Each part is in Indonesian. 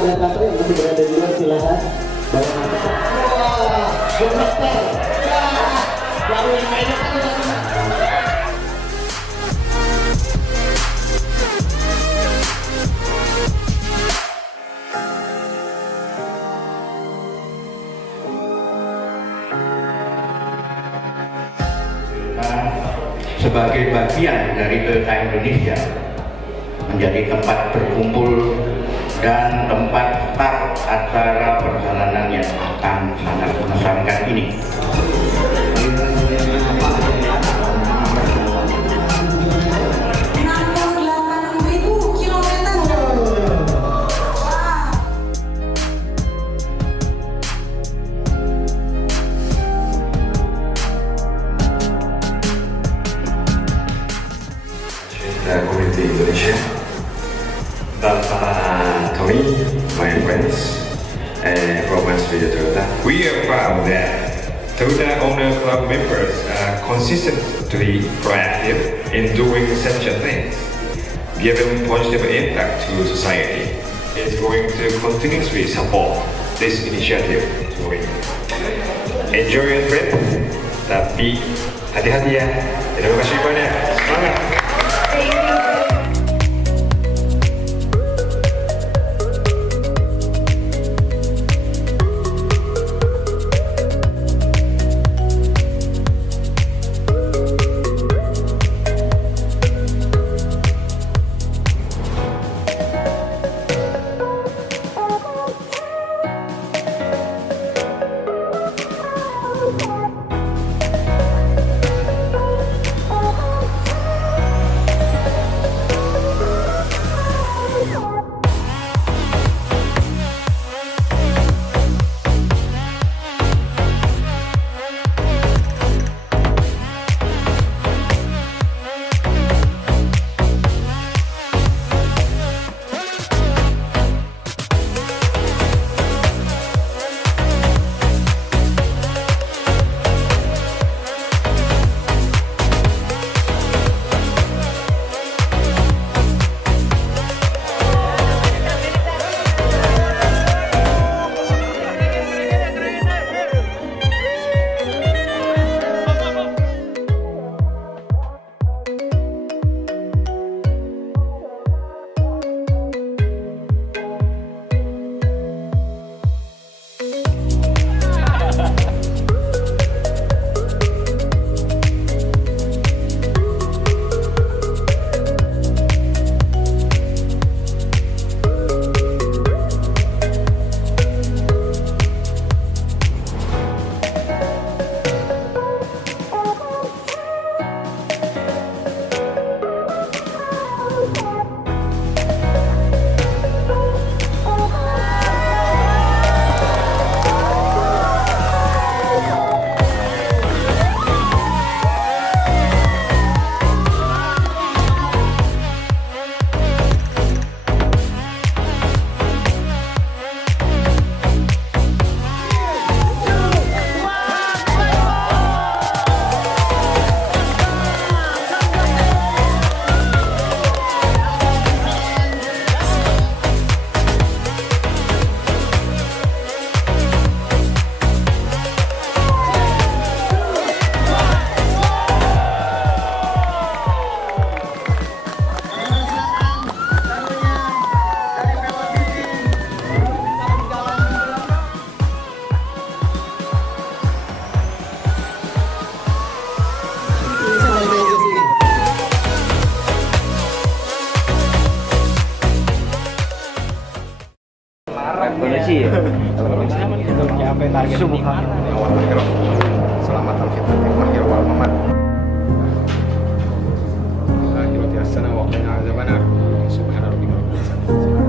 dan santri yang masih berada di luar silahkan. Banyak wah, dokter. Baru yang mainnya sebagai bagian dari Delta Indonesia menjadi tempat berkumpul dan tempat start acara perjalanan yang akan sangat mengesankan ini. Community Indonesia, Bapak Tommy, my friends, and Romans Video Toyota. We are proud that Toyota Owner Club members are consistently proactive in doing such a things, giving positive impact to society. It's going to continuously support this initiative. Enjoy your trip, tapi hati-hati ya. Terima kasih banyak. Semangat. kondisi ya. Kalau mencapai target subhanallah wal akhirah. Selamat al-fitr mahir wal mamat. Akhirati as-sana wa qina azabannar. Subhana rabbika rabbil izzati.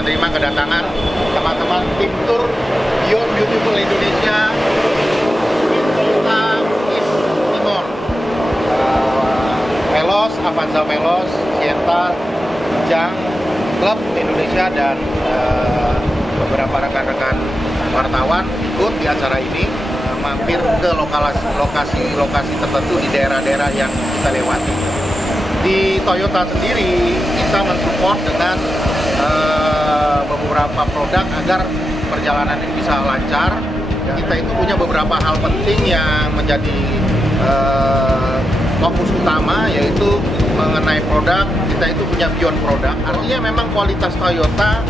menerima kedatangan teman-teman tim tour Beyond Beautiful Indonesia Toyota East Timor. Veloz, Avanza Veloz, Sienta, Jang, Klub Indonesia dan beberapa rekan-rekan wartawan ikut di acara ini, mampir ke lokasi-lokasi tertentu di daerah-daerah yang kita lewati. Di Toyota sendiri kita mensupport dengan beberapa produk agar perjalanan ini bisa lancar. Kita itu punya beberapa hal penting yang menjadi fokus utama, yaitu mengenai produk. Kita itu punya Beyond Product, artinya memang kualitas Toyota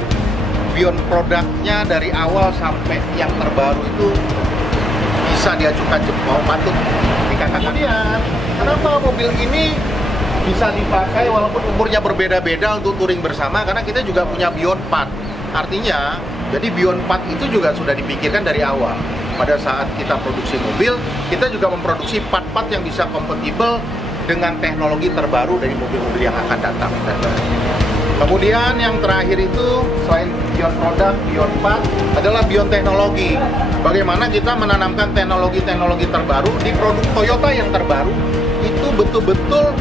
Beyond produknya dari awal sampai yang terbaru itu bisa diajukan jempol, patut dikatakan. Kemudian, kenapa mobil ini bisa dipakai walaupun umurnya berbeda-beda untuk touring bersama? Karena kita juga punya Beyond Part. Artinya, jadi Beyond Part itu juga sudah dipikirkan dari awal. Pada saat kita produksi mobil, kita juga memproduksi part-part yang bisa kompatibel dengan teknologi terbaru dari mobil-mobil yang akan datang. Kemudian yang terakhir itu, selain Beyond Product, Beyond Part, adalah Beyond Teknologi. Bagaimana kita menanamkan teknologi-teknologi terbaru di produk Toyota yang terbaru, itu betul-betul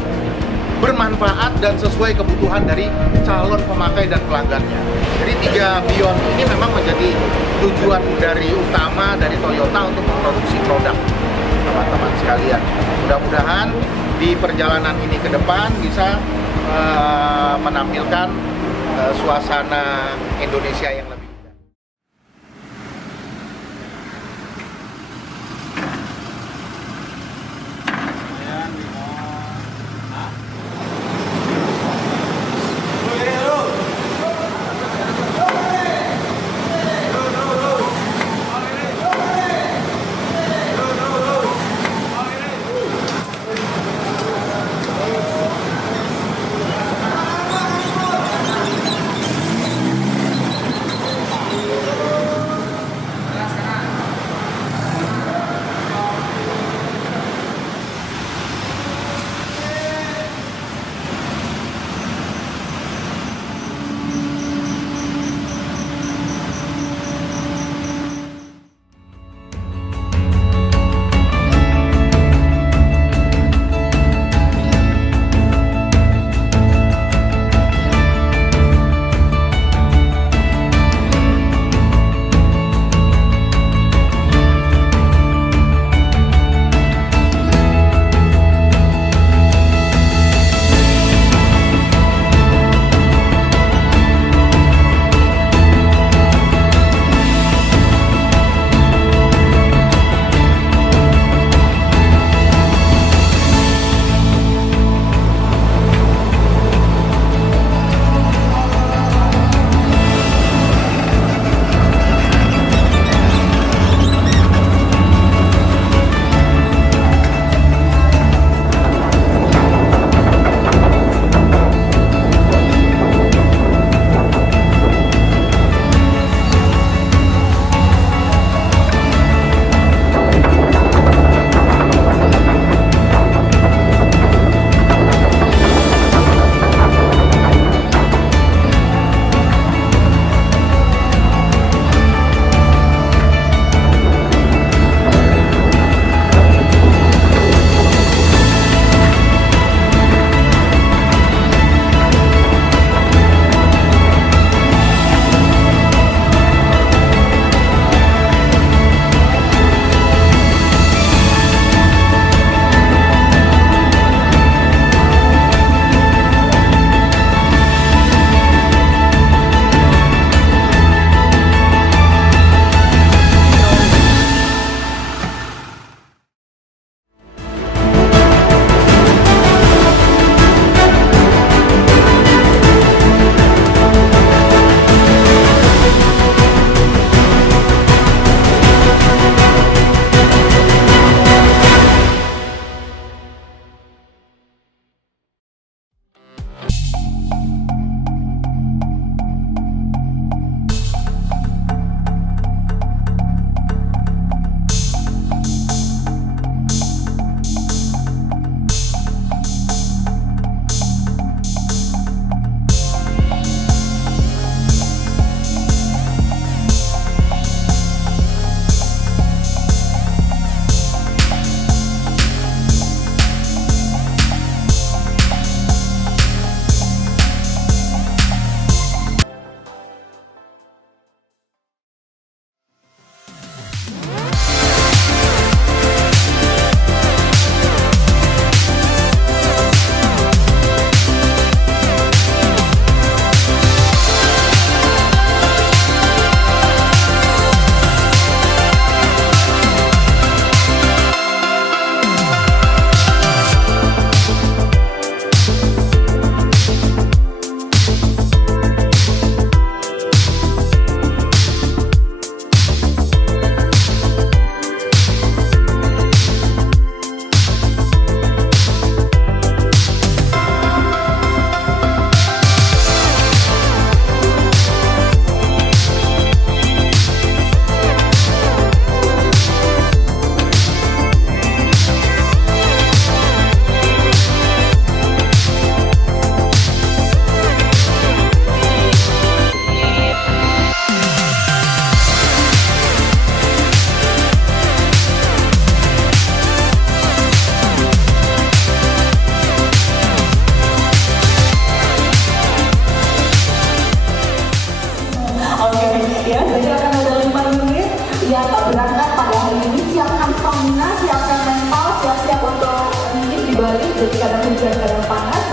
bermanfaat dan sesuai kebutuhan dari calon pemakai dan pelanggannya. Jadi 3 Beyond ini memang menjadi tujuan dari utama dari Toyota untuk memproduksi produk, teman-teman sekalian. Mudah-mudahan di perjalanan ini ke depan bisa menampilkan suasana Indonesia yang lebih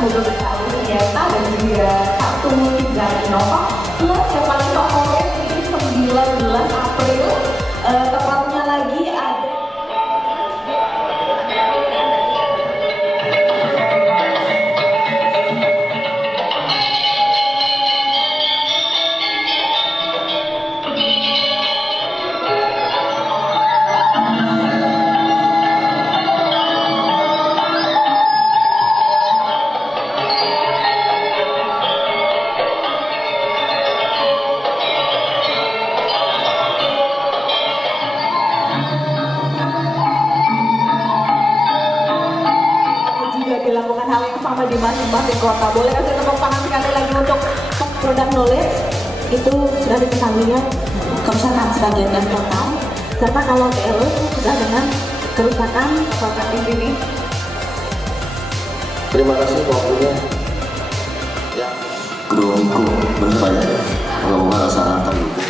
mobil besar Toyota dan juga 1 Innova plus yang paling favorit ini 19 April tepatnya lagi ada dilakukan hal yang sama di masing-masing kota. Boleh kasih tepuk tangan sekali lagi untuk produk knowledge itu sudah diketahuinya kerusakan sebagian dan total, serta kalau TLU sudah dengan kerusakan total di sini. Terima kasih waktunya. Ya, Kromico berupaya melakukan rasa antar itu.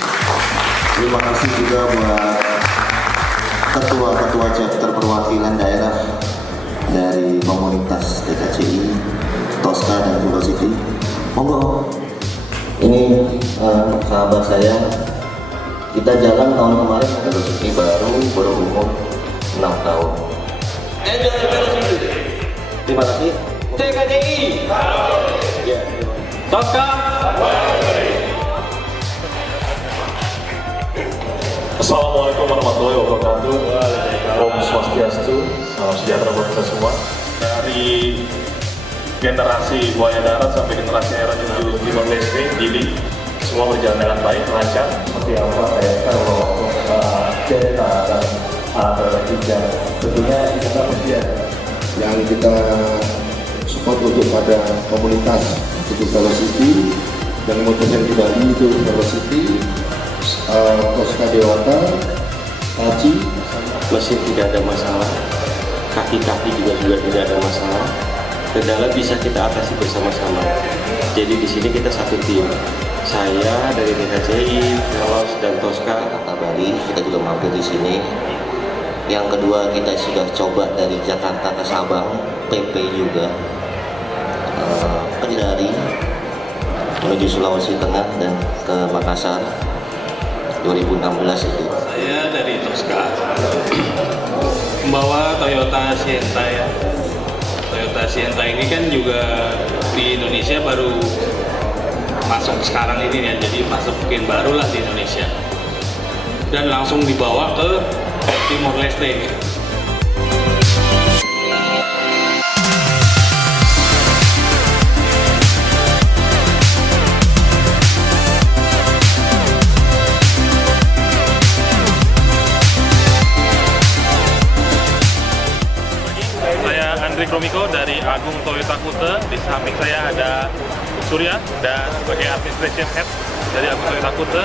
Terima kasih juga buat ketua-ketua chapter perwakilan daerah dari komunitas TKCI, Tosca dan Velocity. Monggo. Ini sahabat saya. Kita jalan tahun kemarin Velocity baru berumur 6 tahun. Enjoy Velocity. Terima kasih. TKCI. Ya. Tosca. Assalamualaikum warahmatullahi wabarakatuh. Om Swastiastu. Salam sejahtera buat kita semua. Dari generasi buaya darat sampai generasi era menuju Timor Leste, Dili, semua berjalan dengan baik, lancar. Seperti apa saya kalau cerita dan berbicara, tentunya kita mesti yang kita support untuk pada komunitas itu Velocity, dan motor di Bali itu Velocity, Tosca Dewata, Tachi. Mesin tidak ada masalah, kaki-kaki juga tidak ada masalah. Kendala bisa kita atasi bersama-sama. Jadi di sini kita satu tim. Saya dari TKCI, Velos dan Tosca kota Bali, kita juga mampir di sini. Yang kedua kita sudah coba dari Jakarta ke Sabang, PP juga, Kendari menuju Sulawesi Tengah dan ke Makassar 2016 itu. Saya dari Tosca membawa Toyota Sienta ya. Toyota Sienta ini kan juga di Indonesia baru masuk sekarang ini ya, jadi masukin barulah di Indonesia dan langsung dibawa ke Timor Leste. Andri Kromico dari Agung Toyota Kuta. Di samping saya ada Surya dan sebagai administration head dari Agung Toyota Kuta.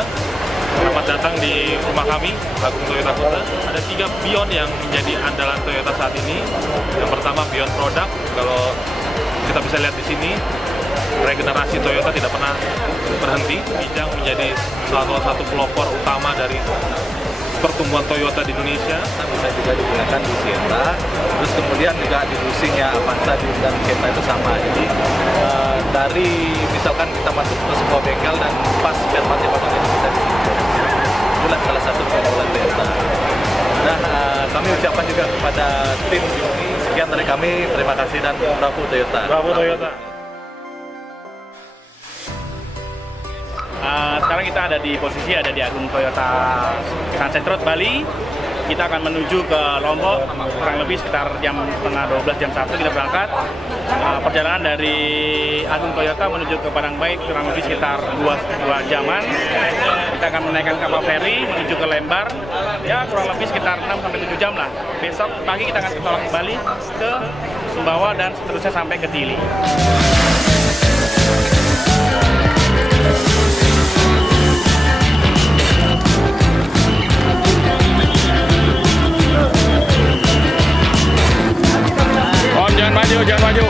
Selamat datang di rumah kami, Agung Toyota Kuta. Ada 3 Beyond yang menjadi andalan Toyota saat ini. Yang pertama Beyond Product. Kalau kita bisa lihat di sini, regenerasi Toyota tidak pernah berhenti. Kijang menjadi salah satu pelopor utama dari pertumbuhan Toyota di Indonesia. Bisa juga digunakan di Sienta, terus kemudian juga di busingnya Avanza dan Sienta itu sama. Jadi dari misalkan kita masuk ke sebuah bengkel dan pas spare part yang itu bisa di sini. Itulah salah satu keunggulan Toyota. Dan kami ucapkan juga kepada tim ini, sekian dari kami, terima kasih dan bravo Toyota. Bravo Toyota. Sekarang kita ada di posisi di Agung Toyota Sunset Road Bali. Kita akan menuju ke Lombok kurang lebih sekitar jam setengah 12, jam 1 kita berangkat. Perjalanan dari Agung Toyota menuju ke Padang Baik kurang lebih sekitar 2 jaman. Kita akan menaikkan kapal feri menuju ke Lembar, ya kurang lebih sekitar 6-7 jam lah. Besok pagi kita akan ketolak kembali ke Sumbawa dan seterusnya sampai ke Dili. Jangan maju.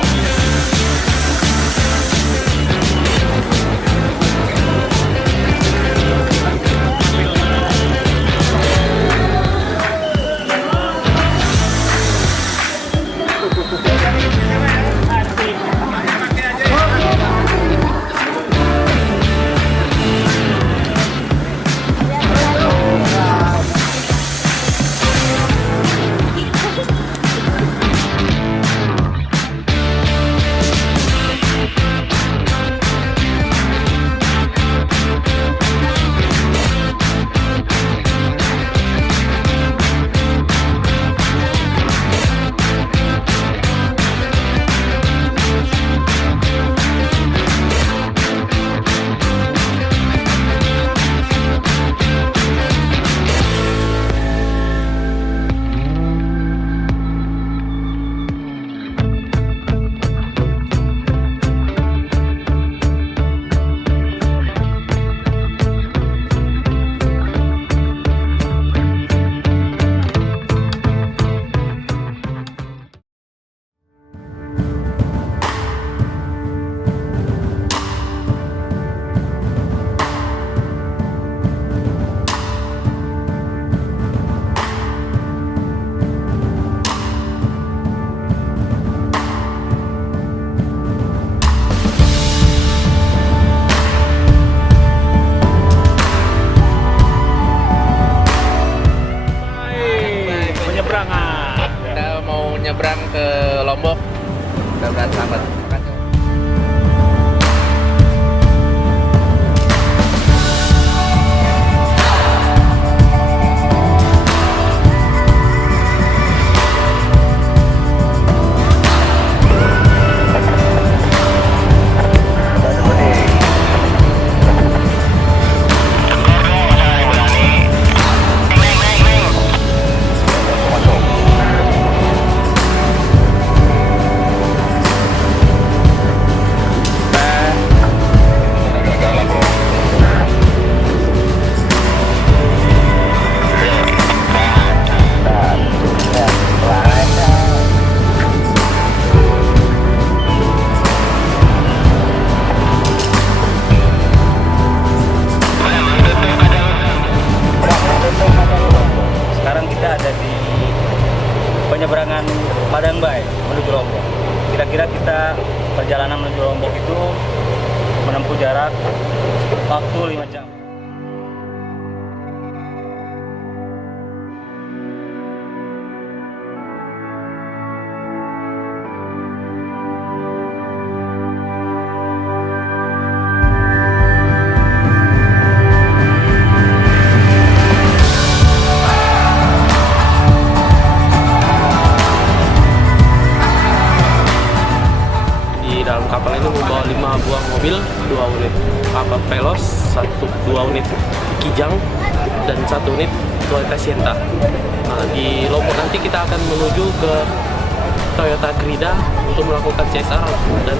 perjalanan menuju Lombok itu menempuh jarak waktu 5 jam. Di dalam kapal ini membawa 5 buah mobil, 2 unit kapal Pelos, 2 unit Kijang, dan 1 unit Toyota Sienta. Nah, di Lombok nanti kita akan menuju ke Toyota Krida untuk melakukan CSR dan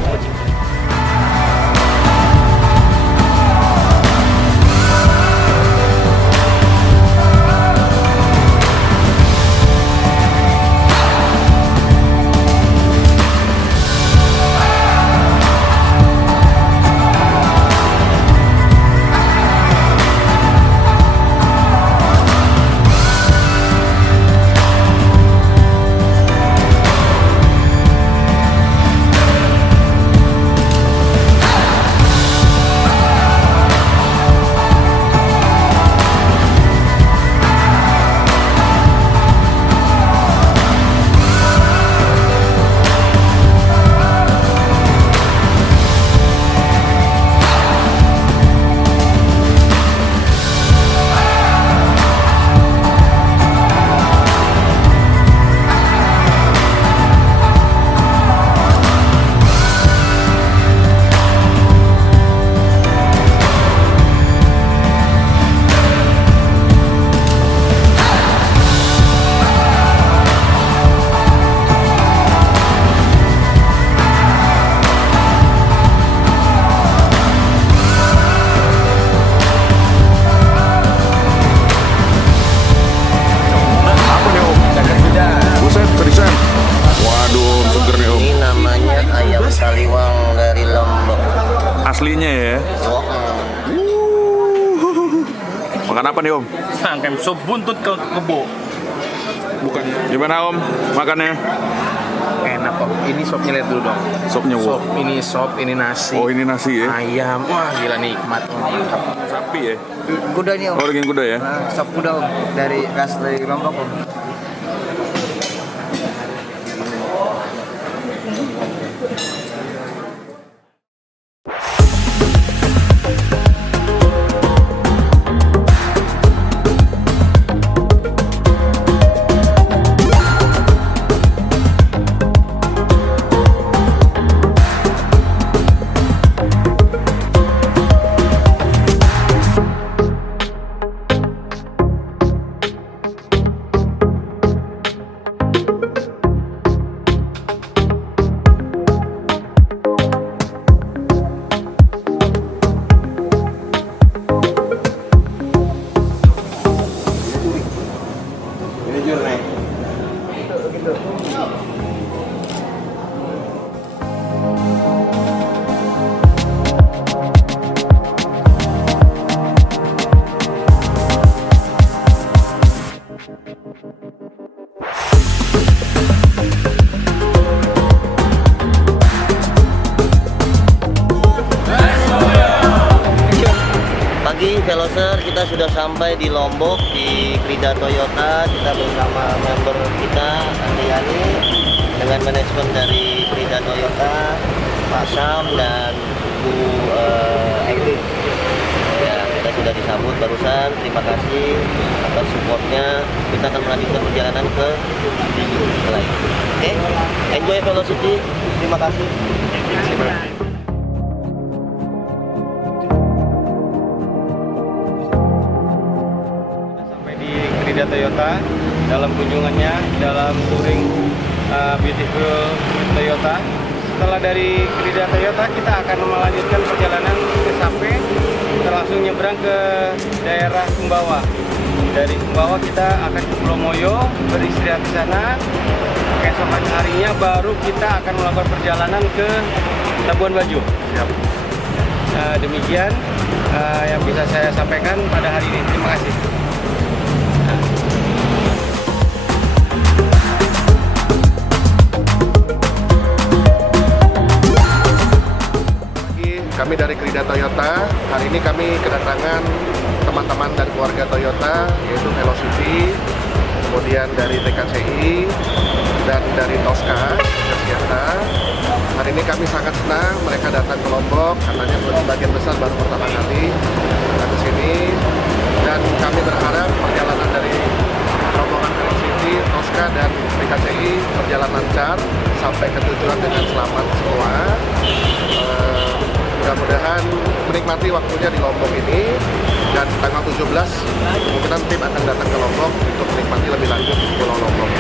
aslinya ya. Makan apa nih Om? Makan sop buntut kebo. Bukan. Gimana Om makannya? Enak kok. Ini sopnya lihat dulu dong. Sopnya Sop, ini nasi. Oh ini nasi ya? Ayam, wah gila nikmat. Sapi ya? Kuda nih Om. Oh daging kuda ya? Sop kuda Om, dari asli Lombok Om. Veloser, kita sudah sampai di Lombok di Krida Toyota. Kita bersama member kita Andriani dengan manajemen dari Krida Toyota, Pak Sam dan Bu Egli. Ya, kita sudah disambut barusan. Terima kasih atas supportnya. Kita akan melanjutkan perjalanan ke setelah ini. Oke, enjoy Velocity. Terima kasih. Krida Toyota dalam kunjungannya dalam touring Beautiful Toyota. Setelah dari Krida Toyota kita akan melanjutkan perjalanan ke Sape, kita langsung nyebrang ke daerah Sumbawa. Dari Sumbawa kita akan ke Pulau Moyo, beristirahat di sana. Keesokan harinya baru kita akan melakukan perjalanan ke Labuan Bajo. Demikian yang bisa saya sampaikan pada hari ini. Terima kasih. Kami dari Krida Toyota, hari ini kami kedatangan teman-teman dan keluarga Toyota, yaitu Velocity, kemudian dari TKCI, dan dari Tosca, Sienta. Hari ini kami sangat senang mereka datang ke Lombok, katanya sebagian besar baru pertama kali datang ke sini. Dan kami berharap perjalanan dari rombongan Velocity, Tosca, dan TKCI berjalan lancar sampai ke tujuan dengan selamat semua. Mudah-mudahan menikmati waktunya di Lombok ini, dan tanggal 17 kemungkinan tim akan datang ke Lombok untuk menikmati lebih lanjut Pulau Lombok.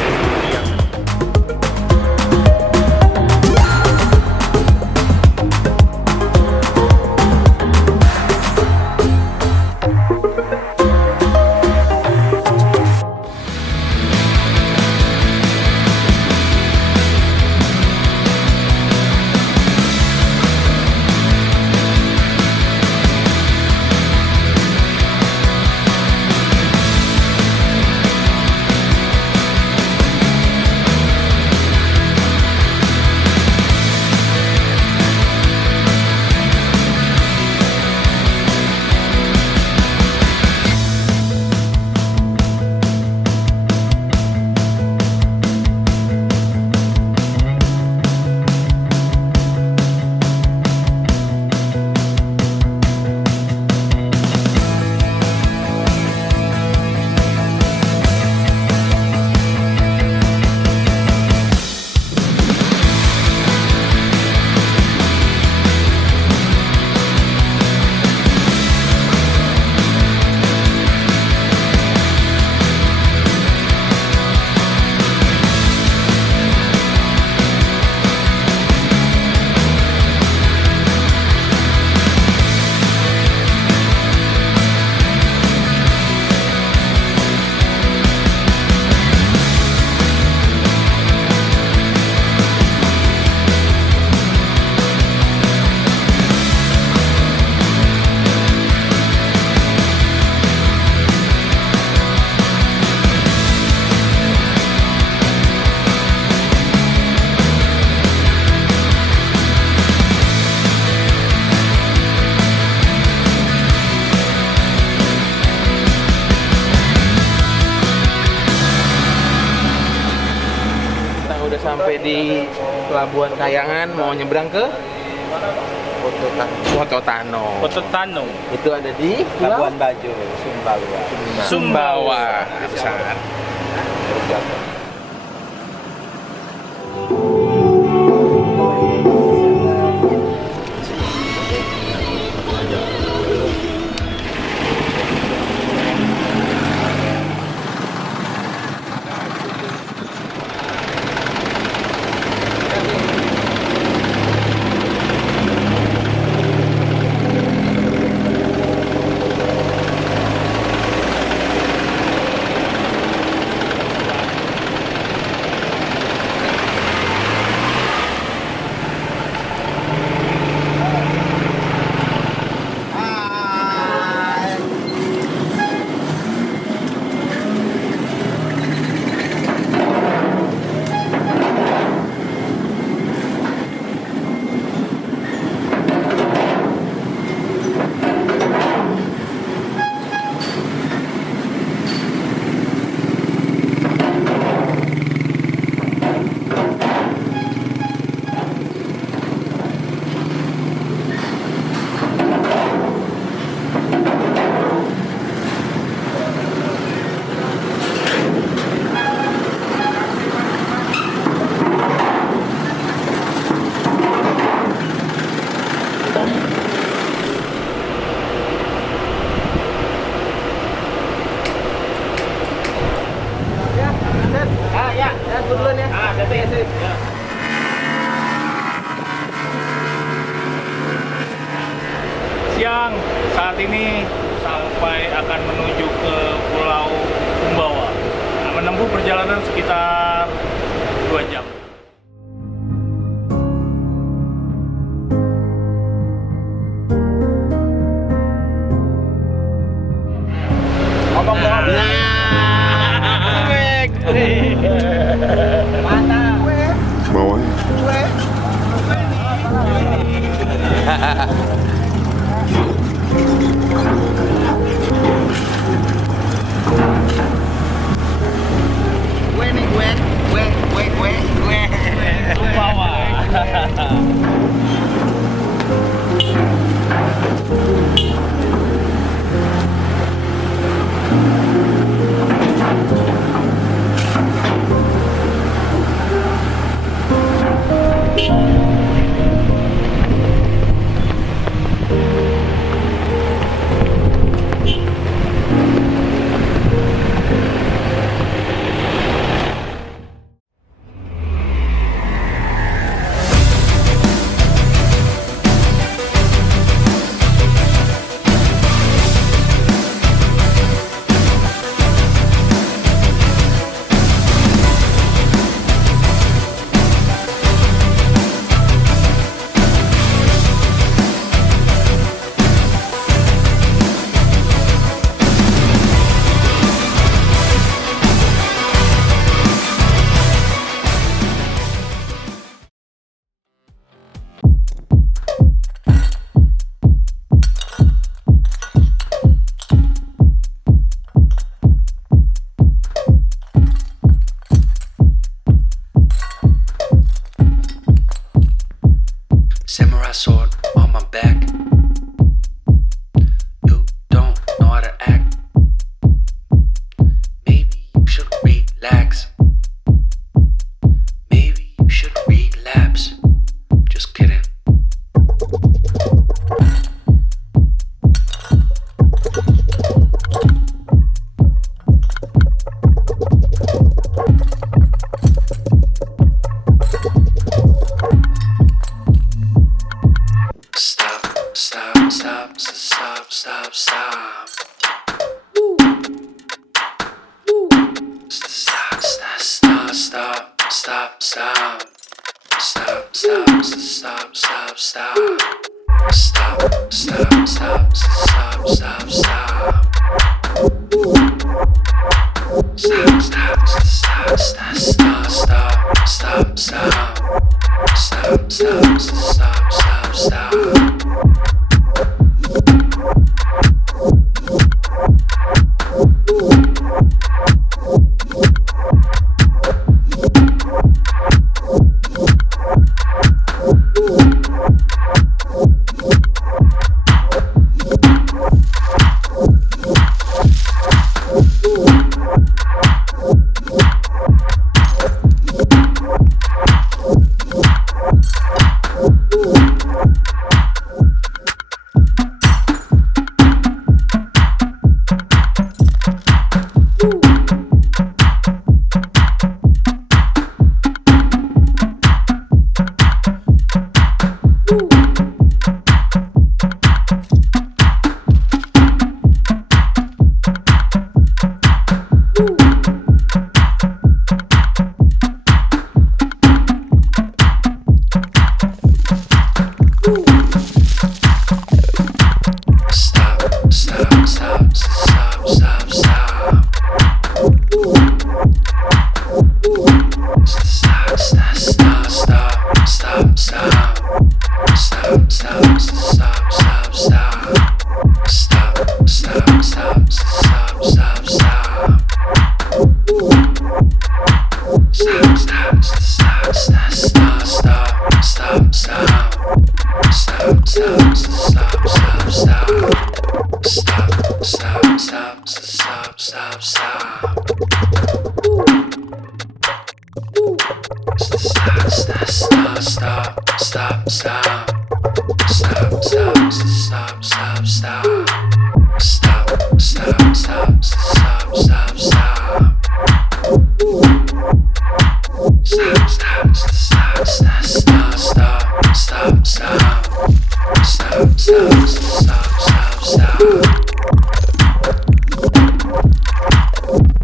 Sampai di Pelabuhan Kayangan, mau nyebrang ke Wototano. Itu ada di Labuan Bajo, Sumbawa. Siang, saat ini sampai akan menuju ke Pulau Sumbawa. Menempuh perjalanan sekitar 2 jam. Bawahnya. back. You don't know how to act. Maybe you should relax. Maybe you should relapse. Just kidding. Stop, stop, stop, stop, stop, stop. Stop, stop, stop, stop, stop, stop. Stop, stop, stop, stop, stop. Stop, stop, stop, stop, stop, stop. Stop, stop, stop, stop, stop, stop, stop, stop. Stop, stop, stop, stop, stop.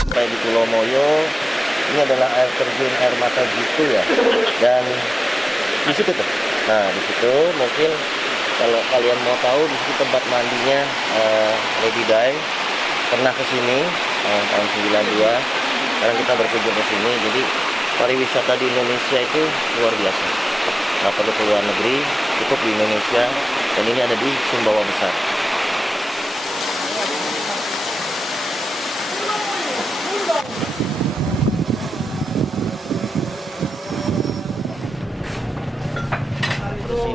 Sampai di Pulau Moyo, ini adalah air terjun air mata gitu ya. Dan di situ tuh. Nah, di situ mungkin kalau kalian mau tahu di situ tempat mandinya Lady Di. Pernah ke sini tahun 92. Sekarang kita berkunjung ke sini. Jadi pariwisata di Indonesia itu luar biasa. Nggak perlu ke luar negeri, cukup di Indonesia. Dan ini ada di Sumbawa Besar.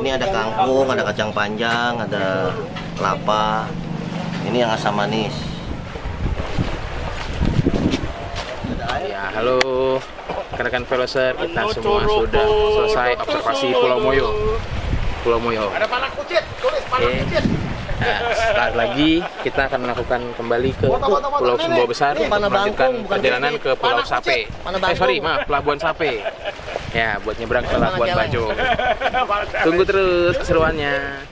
Ini ada kangkung, ada kacang panjang, ada kelapa. Ini yang asam manis. Ya, halo rekan-rekan Veloser, kita semua sudah selesai observasi Pulau Moyo. Pulau Moyo. Ada panah kucit, tulis panah kucit. Nah, setelah lagi kita akan melakukan kembali ke Pulau Sumbawa Besar, melanjutkan perjalanan ke Pulau Sape. Pelabuhan Sape. Ya, buat nyebrang ke Labuan Bajo. Tunggu terus keseruannya.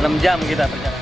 6 jam kita perjalanan.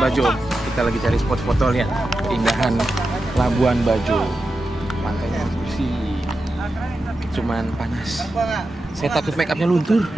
Bajo. Kita lagi cari spot foto, lihat keindahan Labuan Bajo. Pantainya bersih, cuman panas. Saya takut make upnya luntur.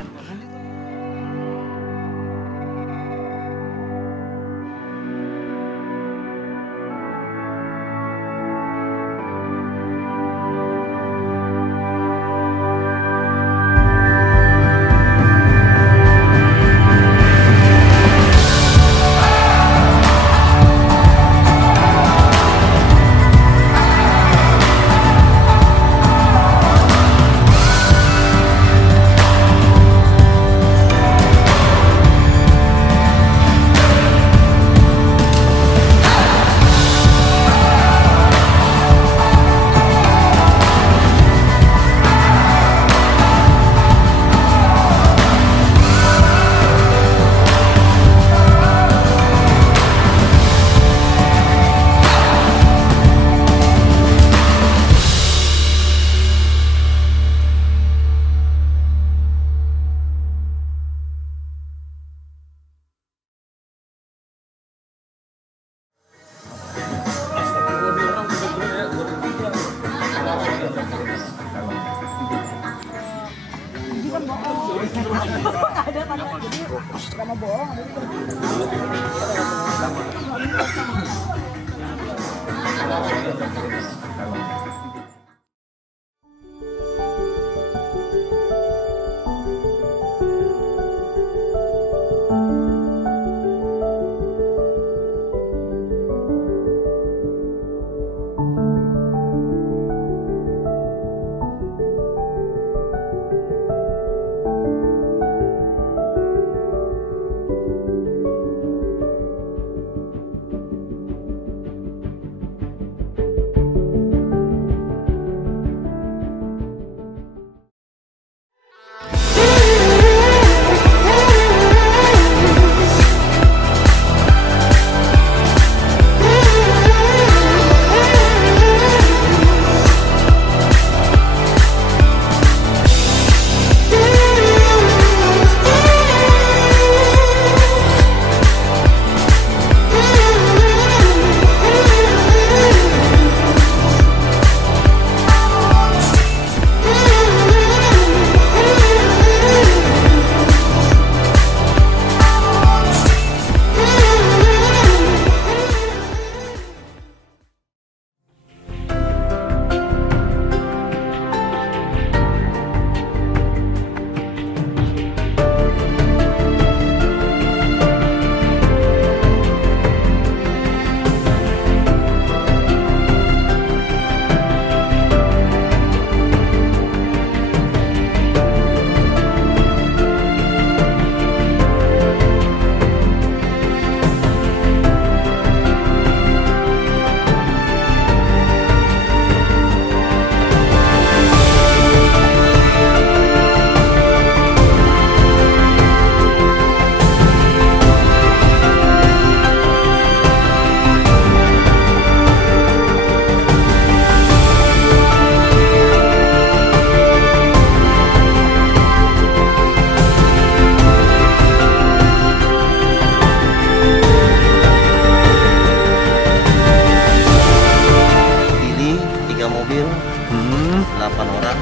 8 orang,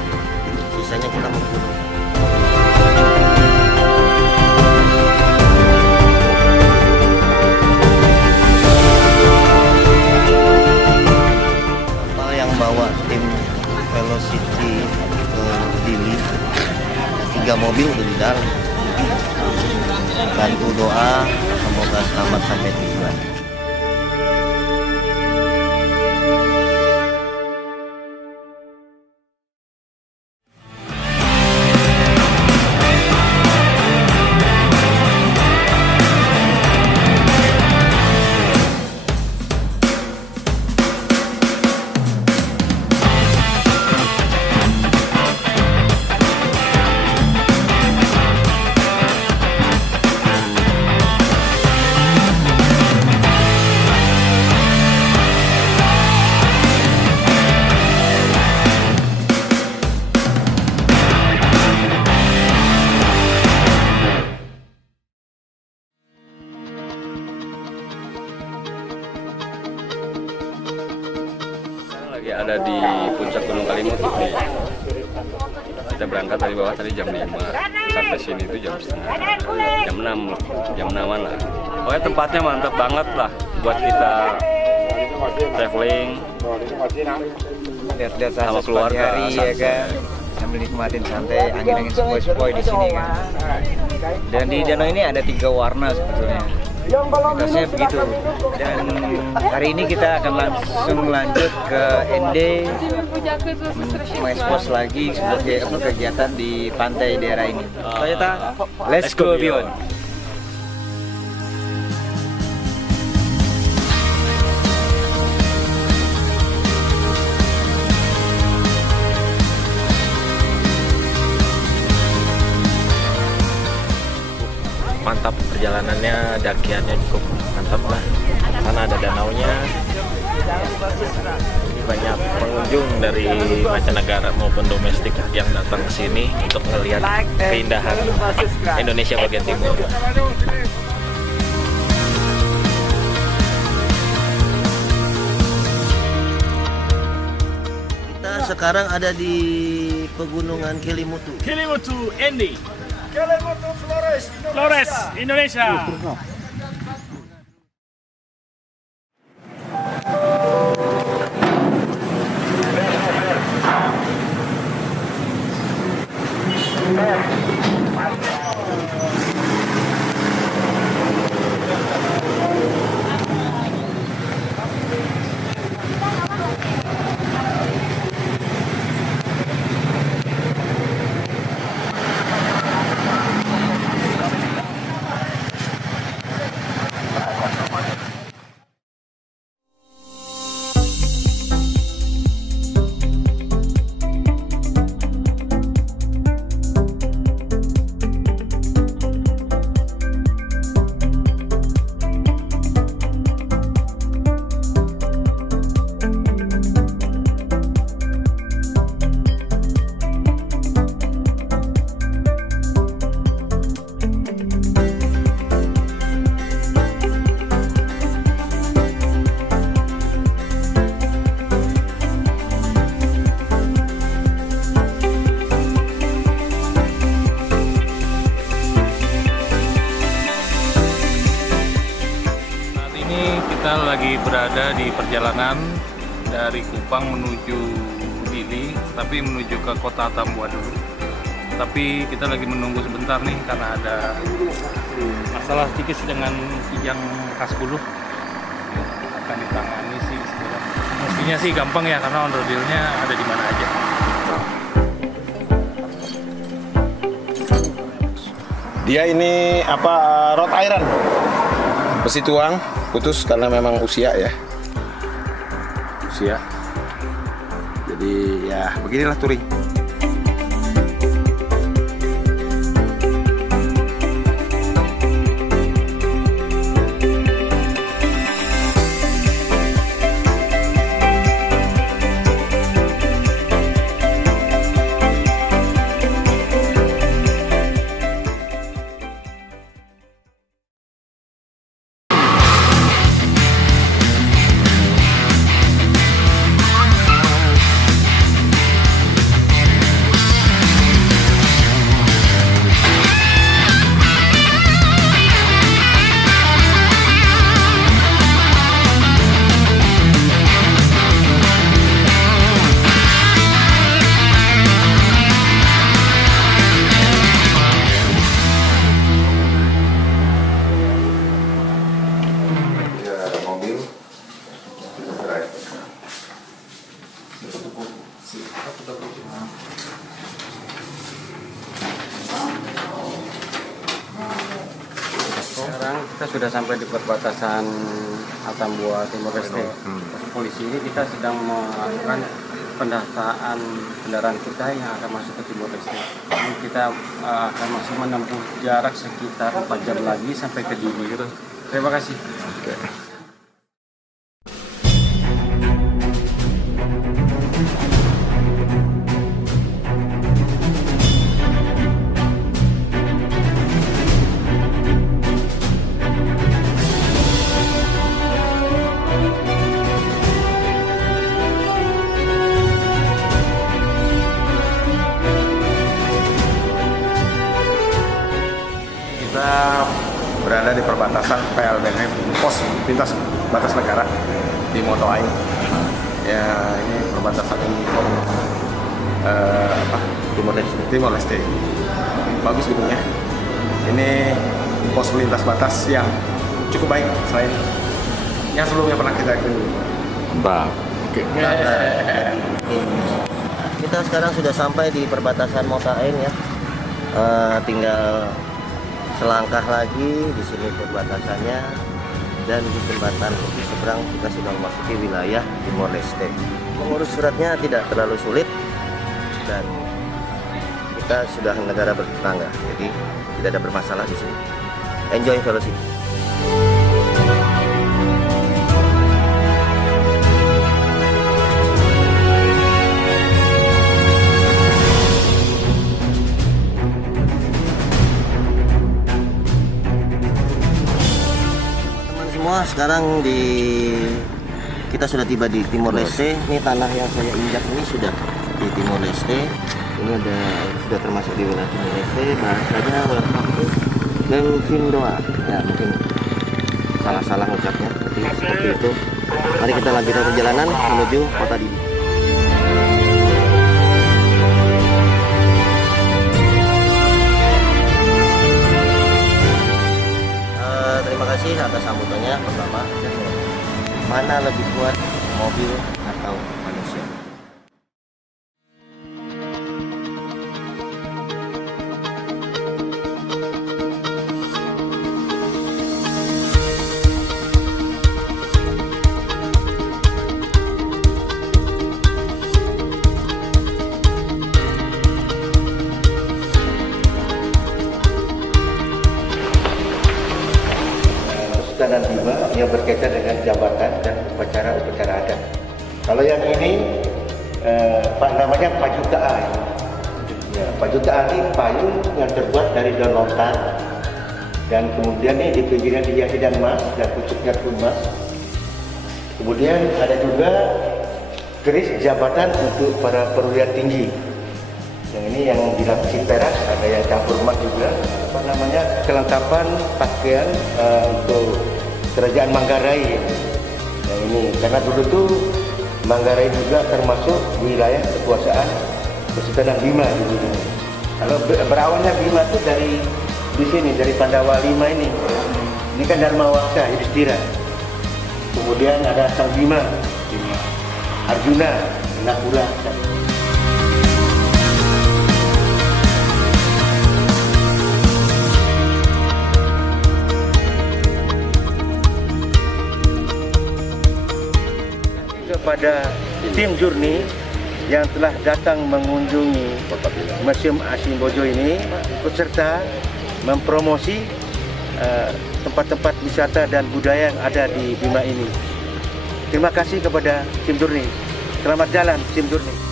sisanya kita menggunakan. Kapal yang bawa tim Velocity ke Dili, 3 mobil udah di dalam. Bantu doa, semoga selamat sampai tujuan. Lagi ada di puncak Gunung Kelimutu nih. Kita berangkat dari bawah tadi jam 5, sampai sini itu jam 6-an lah. Pokoknya tempatnya mantap banget lah buat kita traveling lihat-lihat sama sunset keluarga, pagi hari ya kan, sambil nikmatin santai, angin-angin sepoi-sepoi di sini kan. Dan di danau ini ada 3 warna sebetulnya. Mitosnya begitu. Dan hari ini kita akan langsung lanjut ke ND, mengekspos lagi sebagai kegiatan di pantai daerah ini. Toyota, let's go beyond. Mantap perjalanannya, dakiannya cukup mantap lah. Sana ada danaunya. Banyak pengunjung dari mancanegara maupun domestik yang datang ke sini untuk melihat keindahan Indonesia bagian timur. Kita sekarang ada di pegunungan Kelimutu. Kelimutu Endi. Kelimutu Flores, Indonesia. Kita lagi berada di perjalanan dari Kupang menuju Dili, tapi menuju ke kota Tambua dulu. Tapi kita lagi menunggu sebentar nih karena ada masalah sedikit dengan kijang khas Buluh. Akan ditangani sih segera. Mestinya sih gampang ya karena onderdilnya ada di mana aja. Dia ini apa, Rhode Iron, besi tuang, putus karena memang usia ya. Usia. Jadi ya beginilah touring. Sekarang kita sudah sampai di perbatasan Atambua Timor Leste. Polisi ini kita sedang melakukan pendataan kendaraan kita yang akan masuk ke Timor Leste. Ini kita akan masih menempuh jarak sekitar 4 jam lagi sampai ke Dili. Terima kasih. Kita berada di perbatasan PLBN, pos lintas batas negara di Moto Aing. Ya, ini perbatasan Timor Leste. Bagus gedungnya. Ini pos lintas batas yang cukup baik selain yang sebelumnya pernah kita kunjungi. Oke. Kita sekarang sudah sampai di perbatasan Moto Aing ya. Tinggal selangkah lagi di sini perbatasannya, dan di jembatan di seberang kita sudah memasuki wilayah Timor Leste. Mengurus suratnya tidak terlalu sulit dan kita sudah negara bertetangga, jadi tidak ada bermasalah di sini. Enjoy velocity. Sekarang kita sudah tiba di Timor Leste. Ini tanah yang saya injak ini sudah di Timor Leste. Ini sudah termasuk di wilayah Timor Leste. Bahasanya welcome to Melvindoa. Ya, mungkin salah-salah ngucapnya, seperti itu. Mari kita lanjutkan perjalanan menuju kota Dili. Terima kasih atas sambutannya. Pertama, mana lebih kuat, mobil atau manusia? Dan hibah yang berkaitan dengan jabatan dan upacara-upacara adat. Kalau yang ini namanya pajutaan. Ya, pajutaan ini payung yang terbuat dari daun lontar dan kemudian ini di pinggirnya dihiasi dan emas dan pucuknya pun emas. Kemudian ada juga keris jabatan untuk para perwira tinggi. Yang ini yang dilapisi perak, ada yang campur emas juga. Apa namanya, kelengkapan pakaian untuk kerajaan Manggarai. Yang ini karena dulu tuh Manggarai juga termasuk wilayah kekuasaan Kesultanan Bima dulu. Kalau berawalnya Bima tuh dari di sini, dari Pandawa 5 ini. Ini kan Dharma Waksa, Yudhistira. Kemudian ada Sang Bima, Arjuna, Nakula. Kepada tim Jurni yang telah datang mengunjungi Museum Asimbojo ini, ikut serta mempromosi tempat-tempat wisata dan budaya yang ada di Bima ini. Terima kasih kepada tim Jurni. Selamat jalan tim Jurni.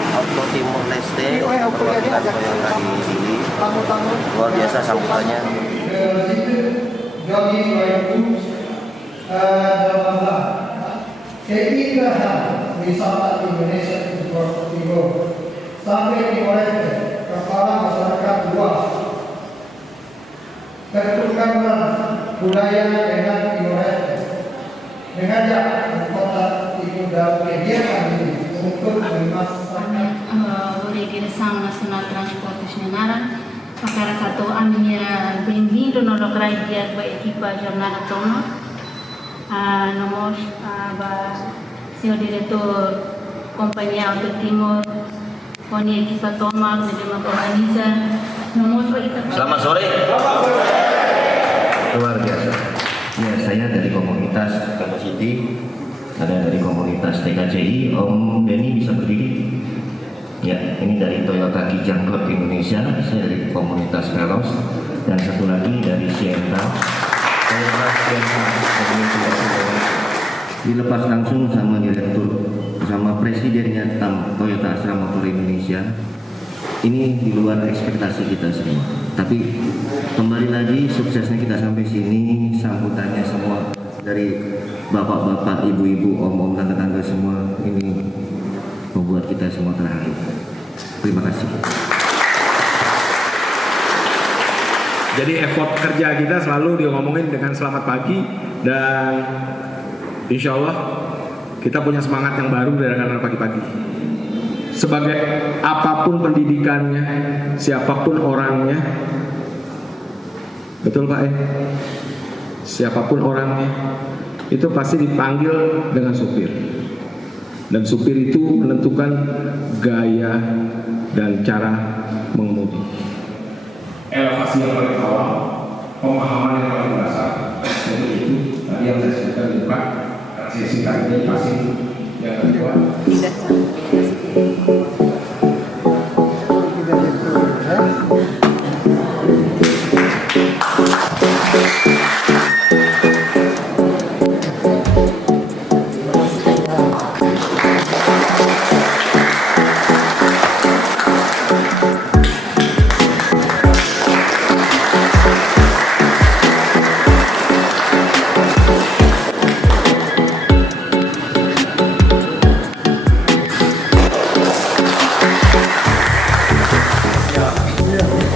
Auto Timur Leste perwakilan Toyota di sini. Luar biasa sambutannya. Keindahan wisata Indonesia di Timur sampai dimulai kepala masyarakat luas. Keturunan budaya dengan Timor-Leste mengajak kota Timur dalam kegiatan ini untuk memastikan Direção Nacional de Transportes Nara, para satu amir bem-vindo no local dia da equipa jornada tono. Nós senhor diretor Companhia Auto Timor, Koni equipa Tomar, memang organiza. Selamat sore. Luar biasa. Ya, saya dari komunitas Capacity, ada dari komunitas TKCI. Om Denny bisa berdiri. Ya, ini dari Toyota Kijang Club Indonesia. Saya dari komunitas Veloz, dan satu lagi dari Sienta. Toyota Sienta dilepas langsung sama direktur, sama presidennya Toyota Astra Motor Indonesia. Ini di luar ekspektasi kita semua. Tapi kembali lagi, suksesnya kita sampai sini, sambutannya semua dari bapak-bapak, ibu-ibu, om-om, tante-tante semua, ini membuat kita semua terharu. Terima kasih. Jadi effort kerja kita selalu diomongin dengan selamat pagi, dan insya Allah kita punya semangat yang baru dari karena pagi-pagi. Sebagai apapun pendidikannya, siapapun orangnya, betul Pak siapapun orangnya, itu pasti dipanggil dengan supir. Dan supir itu menentukan gaya dan cara mengemudi. Elevasi yang paling awal, pemahaman yang paling dasar, jadi itu tadi yang saya sebutkan di depan, saya singkat ini pasti yang kedua.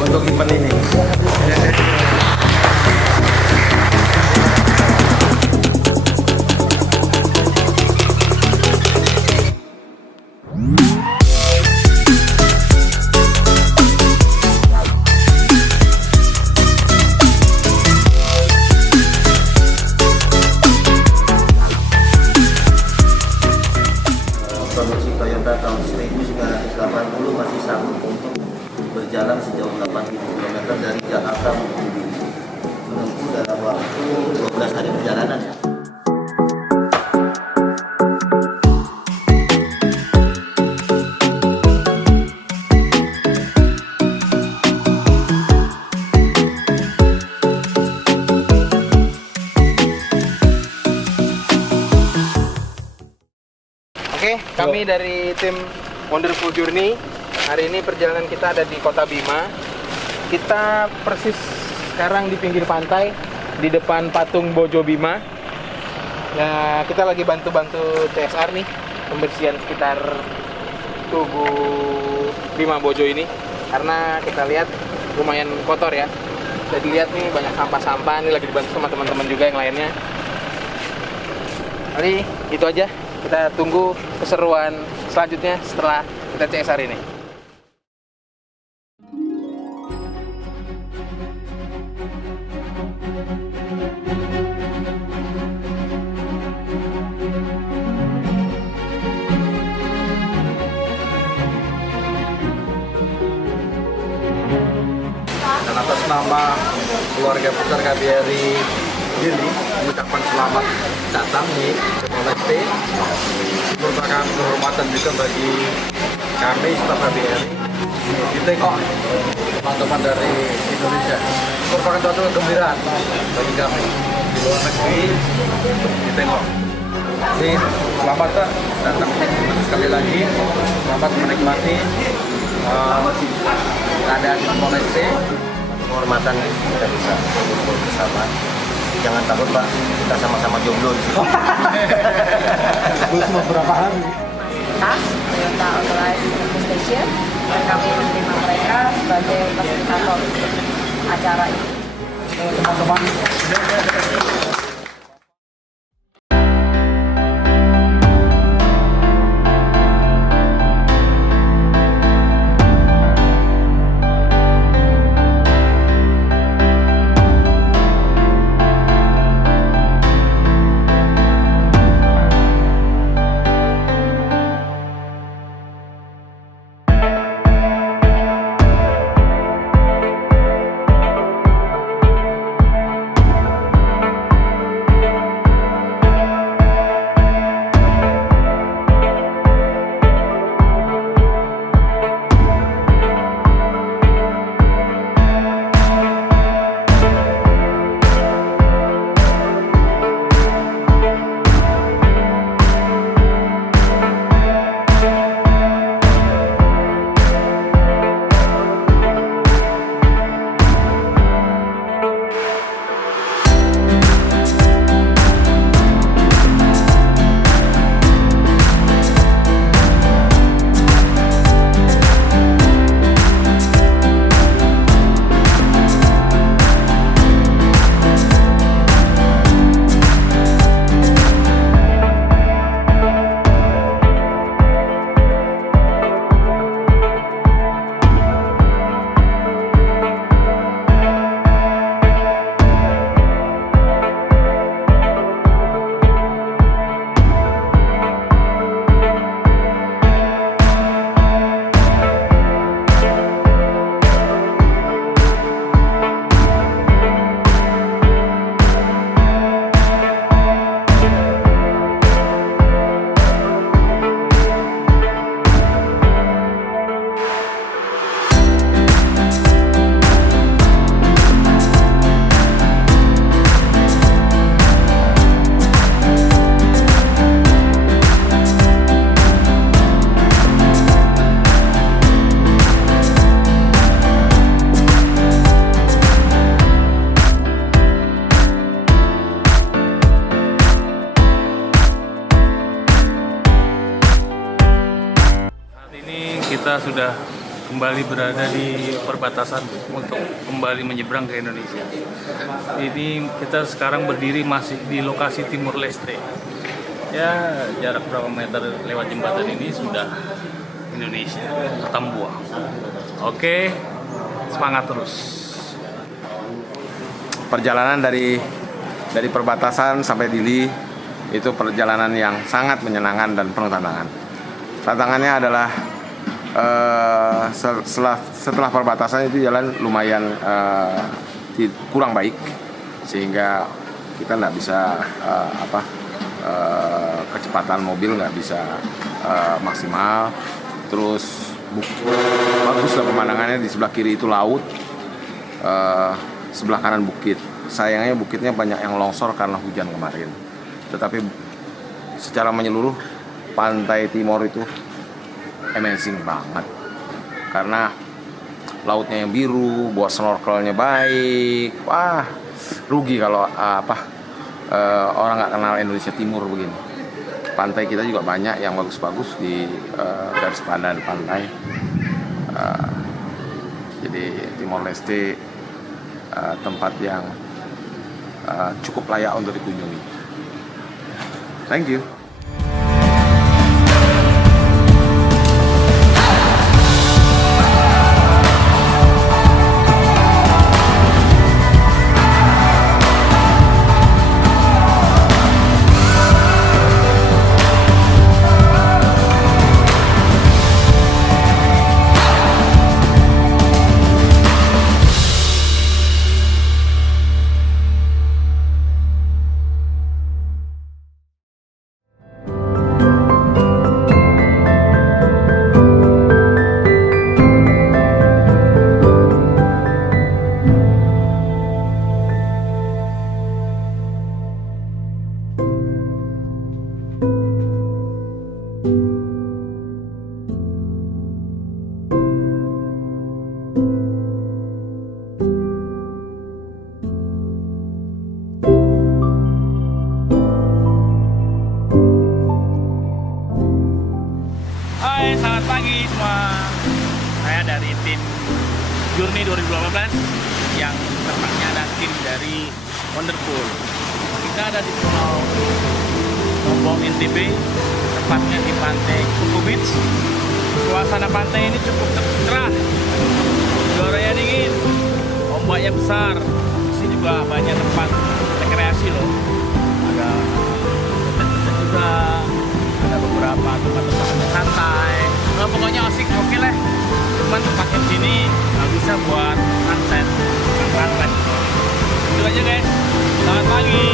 Untuk event ini. Produksi Toyota tahun 1980 masih sanggup untuk berjalan sejauh 8.000 km dari Jakarta menempuh dalam waktu 12 hari perjalanan. Oke, kami dari tim Wonderful Journey. Hari ini perjalanan kita ada di Kota Bima. Kita persis sekarang di pinggir pantai, di depan patung Bojo Bima. Nah, kita lagi bantu-bantu CSR nih, pembersihan sekitar Tugu Bima Bojo ini. Karena kita lihat lumayan kotor ya. Bisa dilihat nih banyak sampah-sampah, ini lagi dibantu sama teman-teman juga yang lainnya. Jadi itu aja. Kita tunggu keseruan selanjutnya setelah kita CSR ini. Dan atas nama keluarga besar KBRI Gili mengucapkan selamat datang di Timor-Leste. Merupakan kehormatan juga bagi kami staf KBRI ditengok teman-teman dari Indonesia. Merupakan suatu kegembiraan bagi kami di luar negeri ditengok. Jadi selamat datang sekali lagi, selamat menikmati keadaan Timor Leste. Penghormatan kita bisa kumpul bersama. Jangan takut Pak, kita sama-sama jomblo di sini. Belum berapa hari? Tas Toyota Authorized Service Station, dan kami menerima mereka sebagai fasilitator acara ini. Teman-teman. Kita sudah kembali berada di perbatasan untuk kembali menyeberang ke Indonesia. Ini kita sekarang berdiri masih di lokasi Timor Leste. Ya, jarak berapa meter lewat jembatan ini sudah Indonesia, Atambua. Oke, semangat terus. Perjalanan dari perbatasan sampai Dili itu perjalanan yang sangat menyenangkan dan penuh tantangan. Tantangannya adalah setelah perbatasan itu jalan lumayan kurang baik, sehingga kita nggak bisa kecepatan mobil nggak bisa maksimal. Terus baguslah pemandangannya, di sebelah kiri itu laut, sebelah kanan bukit. Sayangnya bukitnya banyak yang longsor karena hujan kemarin. Tetapi secara menyeluruh pantai Timor itu amazing banget, karena lautnya yang biru, buat snorkelnya baik. Wah, rugi kalau orang nggak kenal Indonesia Timur begini. Pantai kita juga banyak yang bagus-bagus di garis pandan pantai. Jadi Timor Leste tempat yang cukup layak untuk dikunjungi. Thank you. Hai, selamat pagi semua. Saya dari tim Journey 2018 yang tepatnya ada tim dari Wonderful. Kita ada di Pulau Lombok NTB, tepatnya di pantai Kuku Beach. Suasana pantai ini cukup cerah, udaranya dingin, ombaknya besar. Di sini juga banyak tempat rekreasi loh. Ada hotel juga, ada beberapa tempat-tempat santai. Nah, pokoknya asik, oke lah. Cuman tempatnya di sini nggak bisa buat sunset, sunrise. Itu aja guys. Selamat pagi.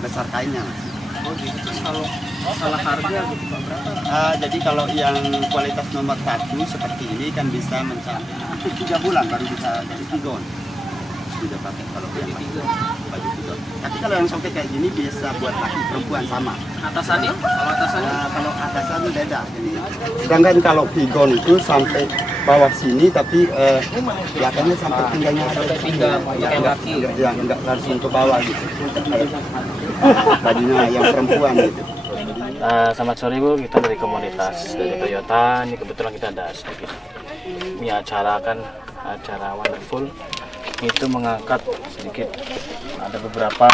Besar kainnya. Oh gitu. Terus kalau salah harga gitu Pak, berapa? Jadi kalau yang kualitas nomor 1 seperti ini kan bisa mencapai 3 bulan baru bisa jadi pigon. Sudah pakai kalau yang baju pigon. Tapi kalau yang sobek kayak gini bisa buat laki perempuan sama. Atasannya? Kalau atasannya? Kalau atasannya beda. Jadi, sedangkan kalau pigon itu sampai bawah sini tapi belakangnya sampai pinggangnya ada pinggang kaki. Yang enggak langsung ke bawah gitu. Bajunya yang perempuan gitu. Selamat sore Bu, kita dari komunitas dari Toyota. Ini kebetulan kita ada sedikit punya acara kan, acara Wonderful. Itu mengangkat sedikit ada beberapa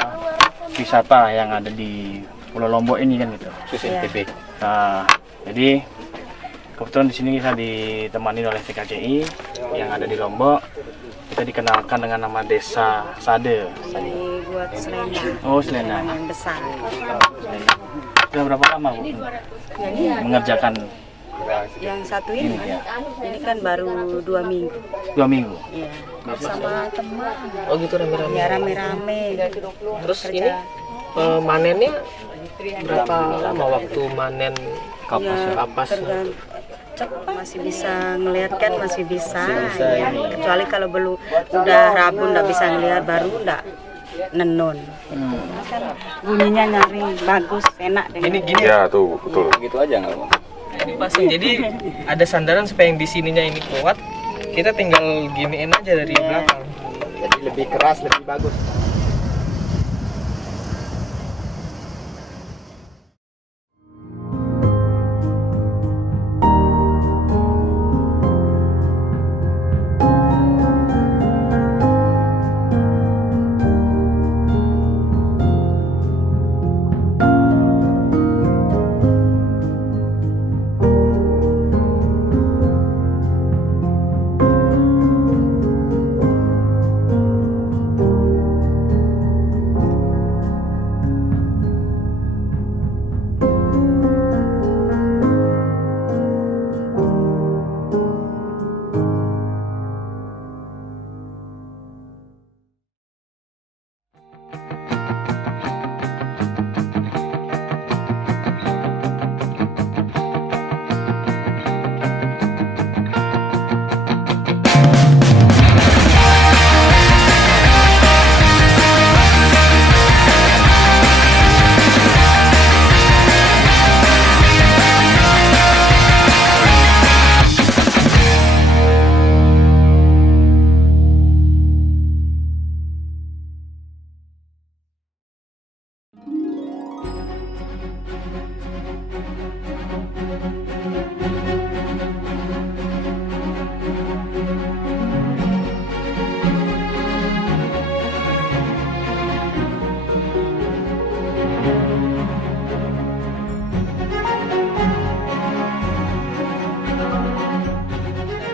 wisata yang ada di Pulau Lombok ini kan gitu. NTB. Nah, jadi kebetulan di sini kita ditemani oleh TKCI yang ada di Lombok. Kita dikenalkan dengan nama Desa Sade. Ini buat selendang. Oh, selendang. Yang besar. Sudah berapa lama Bu mengerjakan yang satu ini? Ini kan baru 2 minggu. 2 minggu. Iya. Sama teman. Oh gitu rame-rame. Ya rame-rame. Terus ini manennya berapa lama waktu manen kapas? Cepat masih bisa ngelihat kan, masih bisa ya. Kecuali kalau belum udah rabun nggak bisa ngelihat baru nggak nenun. Kan bunyinya nyaring bagus, enak dengan. Ini gini ya tuh betul. Gitu aja nggak? Ini pasang. Jadi ada sandaran supaya yang di sininya ini kuat. Kita tinggal giniin aja dari belakang. jadi lebih keras, lebih bagus.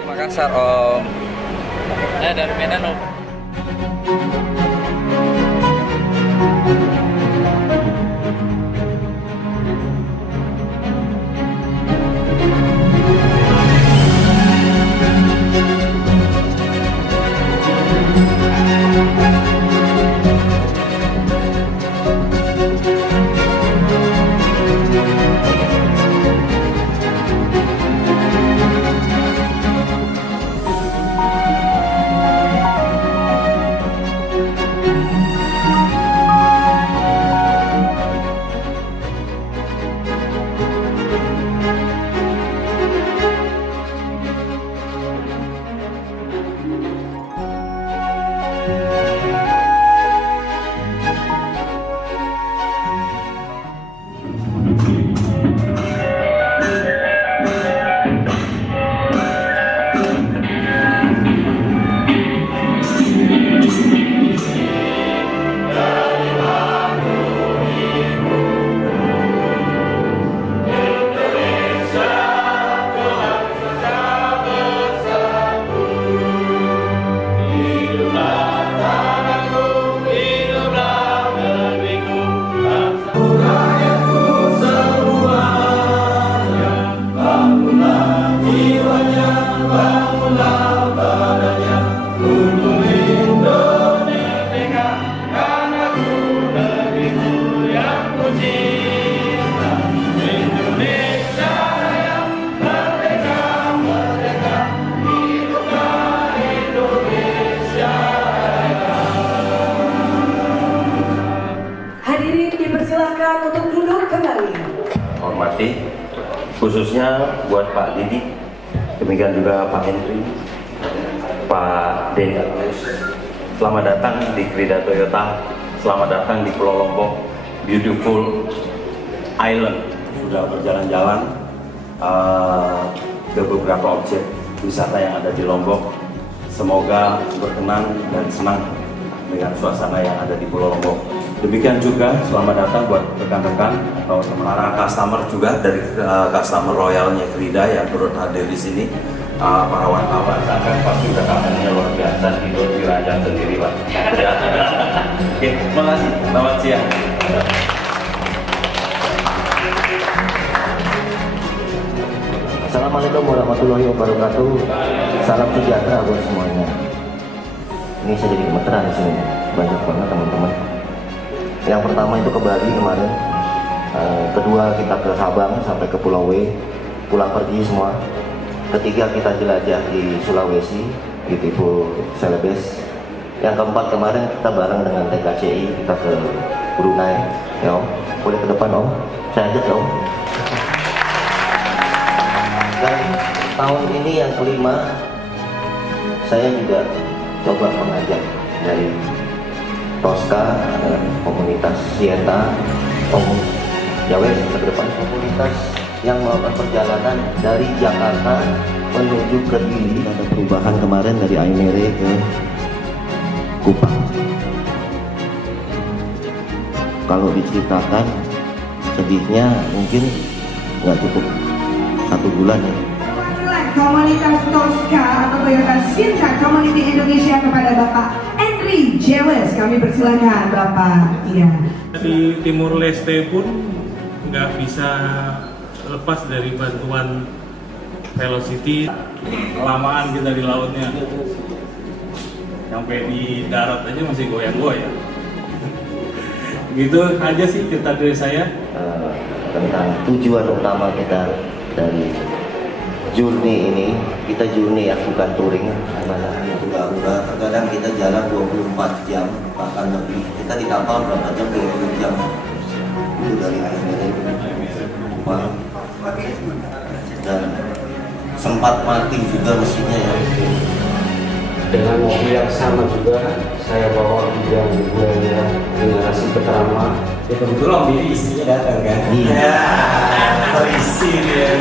Makassar Om. Dari Medan Om. Hormati, khususnya buat Pak Didi, demikian juga Pak Henry, Pak Dendarus. Selamat datang di Krida Toyota, selamat datang di Pulau Lombok, beautiful island. Sudah berjalan-jalan ke beberapa objek wisata yang ada di Lombok. Semoga berkenan dan senang dengan suasana yang ada di Pulau Lombok. Demikian juga selamat datang buat rekan-rekan atau para customer juga dari customer royalnya Krida yang turut hadir di sini. Para wartawan kan pasti udah kangennya luar biasa, tidur di ranjang sendiri Pak. Ya. Oke, terima kasih. Selamat siang. Assalamualaikum warahmatullahi wabarakatuh. Salam sejahtera buat semuanya. Ini saya jadi gemeteran di sini. Banyak banget teman-teman. Yang pertama itu ke Bali kemarin. Kedua kita ke Sabang sampai ke Pulau W. Pulang pergi semua. Ketiga kita jelajah di Sulawesi, di Tipu Celebes. Yang keempat kemarin kita bareng dengan TKCI kita ke Brunei. Ya Om, boleh ke depan Om? Saya ajak ya Om. Dan tahun ini yang kelima, saya juga coba mengajak dari Tosca, komunitas Sienta, Jawes ke depan komunitas yang melakukan perjalanan dari Jakarta menuju ke Gili. Ada perubahan kemarin dari Aimere ke Kupang. Kalau diceritakan sedihnya mungkin nggak cukup 1 bulan ya. Komunitas Tosca atau Toyota Sienta Community Indonesia kepada Bapak Henry Jewes. Kami persilakan Bapak. Iya. Di Timur Leste pun nggak bisa lepas dari bantuan Velocity. Kelamaan kita di lautnya, sampai di darat aja masih goyang-goyang. Gitu aja sih cerita dari saya tentang tujuan utama kita dari journey ini. Kita journey ya, bukan touring. Udah terkadang kita jalan 24 jam bahkan lebih. Kita di kapal berapa jam? 20 jam. Itu dari Aimere Kupang, dan sempat mati juga mesinnya ya. Dengan mobil yang sama juga saya bawa yang generasi pertama. Ya kebetulan mobil istrinya datang kan? Iya. Terisi dia.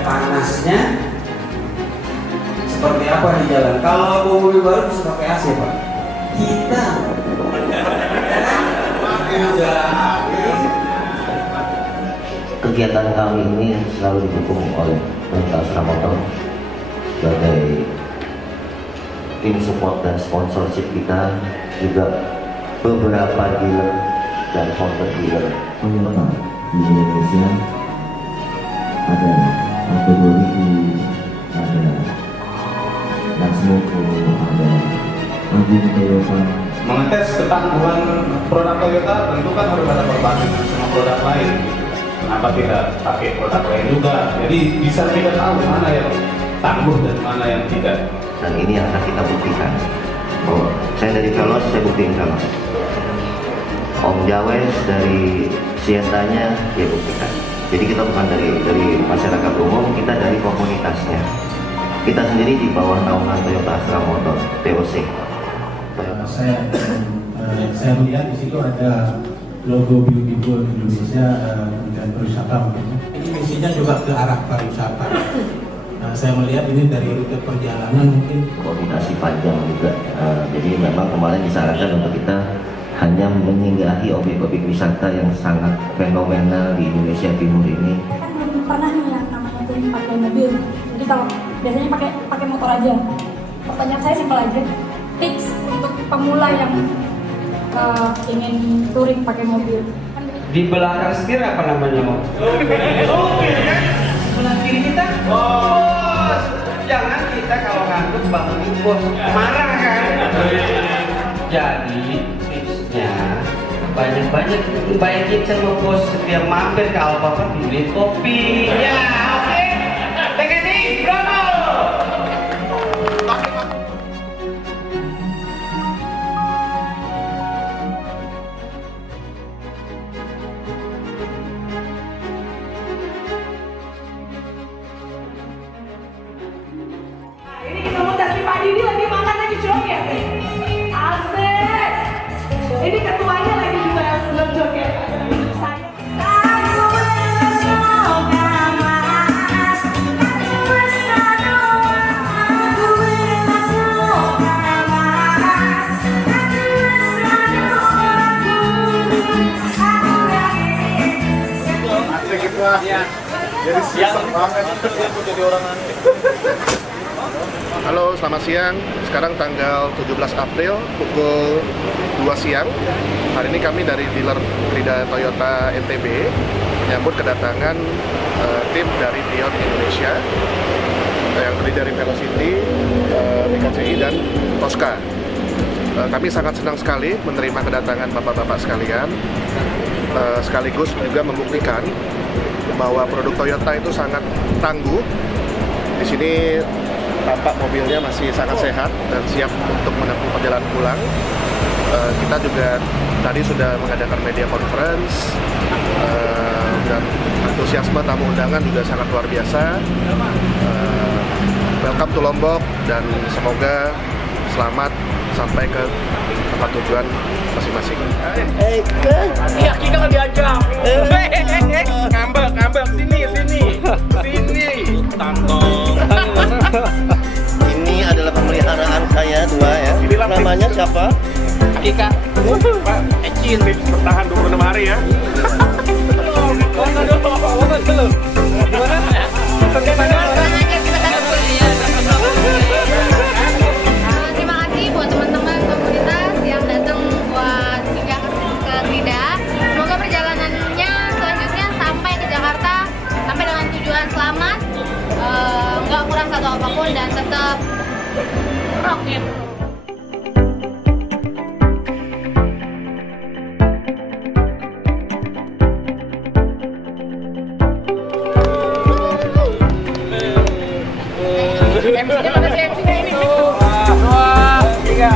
Panasnya seperti apa di jalan? Kalau mobil baru bisa pakai AC Pak. Kita kegiatan kami ini selalu didukung oleh PT Astra Motor sebagai tim support dan sponsorship kita, juga beberapa dealer dan founder dealer Toyota di Indonesia. Ada kategori ada Dasmoko, ada Agung Toyota. Mengetes ketangguhan produk Toyota tentu kan harus ada perbandingan sama produk lain. Kenapa tidak pakai produk lain juga? Jadi bisa kita tahu mana yang tangguh dan mana yang tidak. Dan ini yang akan kita buktikan. Oh, saya dari Velos, saya buktiin Velos. Om Jawes dari Sientanya, dia buktikan. Jadi kita bukan dari masyarakat umum, kita dari komunitasnya. Kita sendiri di bawah naungan Toyota Astra Motor, TOC. Saya melihat di situ ada logo Beautiful Indonesia dan pariwisata. Ini misinya juga ke arah pariwisata. Nah, saya melihat ini dari rute perjalanan mungkin koordinasi panjang juga. Jadi memang kemarin disarankan untuk kita hanya menyinggahi objek-objek wisata yang sangat fenomenal di Indonesia Timur ini. Kan belum pernah nih yang namanya touring pakai mobil. Jadi kalau biasanya pakai motor aja. Pertanyaan saya simpel aja. Tips untuk pemula yang ingin touring pakai mobil. di belakang setir apa namanya Om? Supir kan? Sebelah kiri kita bos. Jangan kita kalau ngantuk bangunin bos marah kan? Jadi tipsnya banyak-banyak baikin sama bos setiap mampir ke Alfamart beli kopi. Ya oke. Teknik bravo. Ini kita mau cari Pak Didi lagi makan lagi joget. Asik. Ini ketuanya lagi juga belum joget. Asik itu lah. Jadi siap banget dia mau jadi orang aneh. Halo, selamat siang. Sekarang tanggal 17 April pukul 2 siang. Hari ini kami dari dealer Krida Toyota NTB menyambut kedatangan tim dari Beyond Indonesia yang terdiri dari Velocity, BKCI dan Tosca. Kami sangat senang sekali menerima kedatangan bapak-bapak sekalian, sekaligus juga membuktikan bahwa produk Toyota itu sangat tangguh. Di sini tampak mobilnya masih sangat sehat dan siap untuk menempuh perjalanan pulang. Kita juga tadi sudah mengadakan media conference dan antusiasme tamu undangan juga sangat luar biasa. Welcome to Lombok dan semoga selamat sampai ke tempat tujuan masing-masing. Iya, kita kan diajak. Ngambek, sini. Tangkong. Ini adalah pemeliharaan saya dua ya. Namanya siapa? Kika. Pak, Ecin bertahan 26 hari ya. Terima kasih buat teman-teman komunitas yang datang buat singgah ke Krida. Semoga perjalanannya selanjutnya sampai ke Jakarta, sampai dengan tujuan selamat, nggak kurang satu apapun dan tetap rocket. MC-nya mana sih MC-nya ini? 3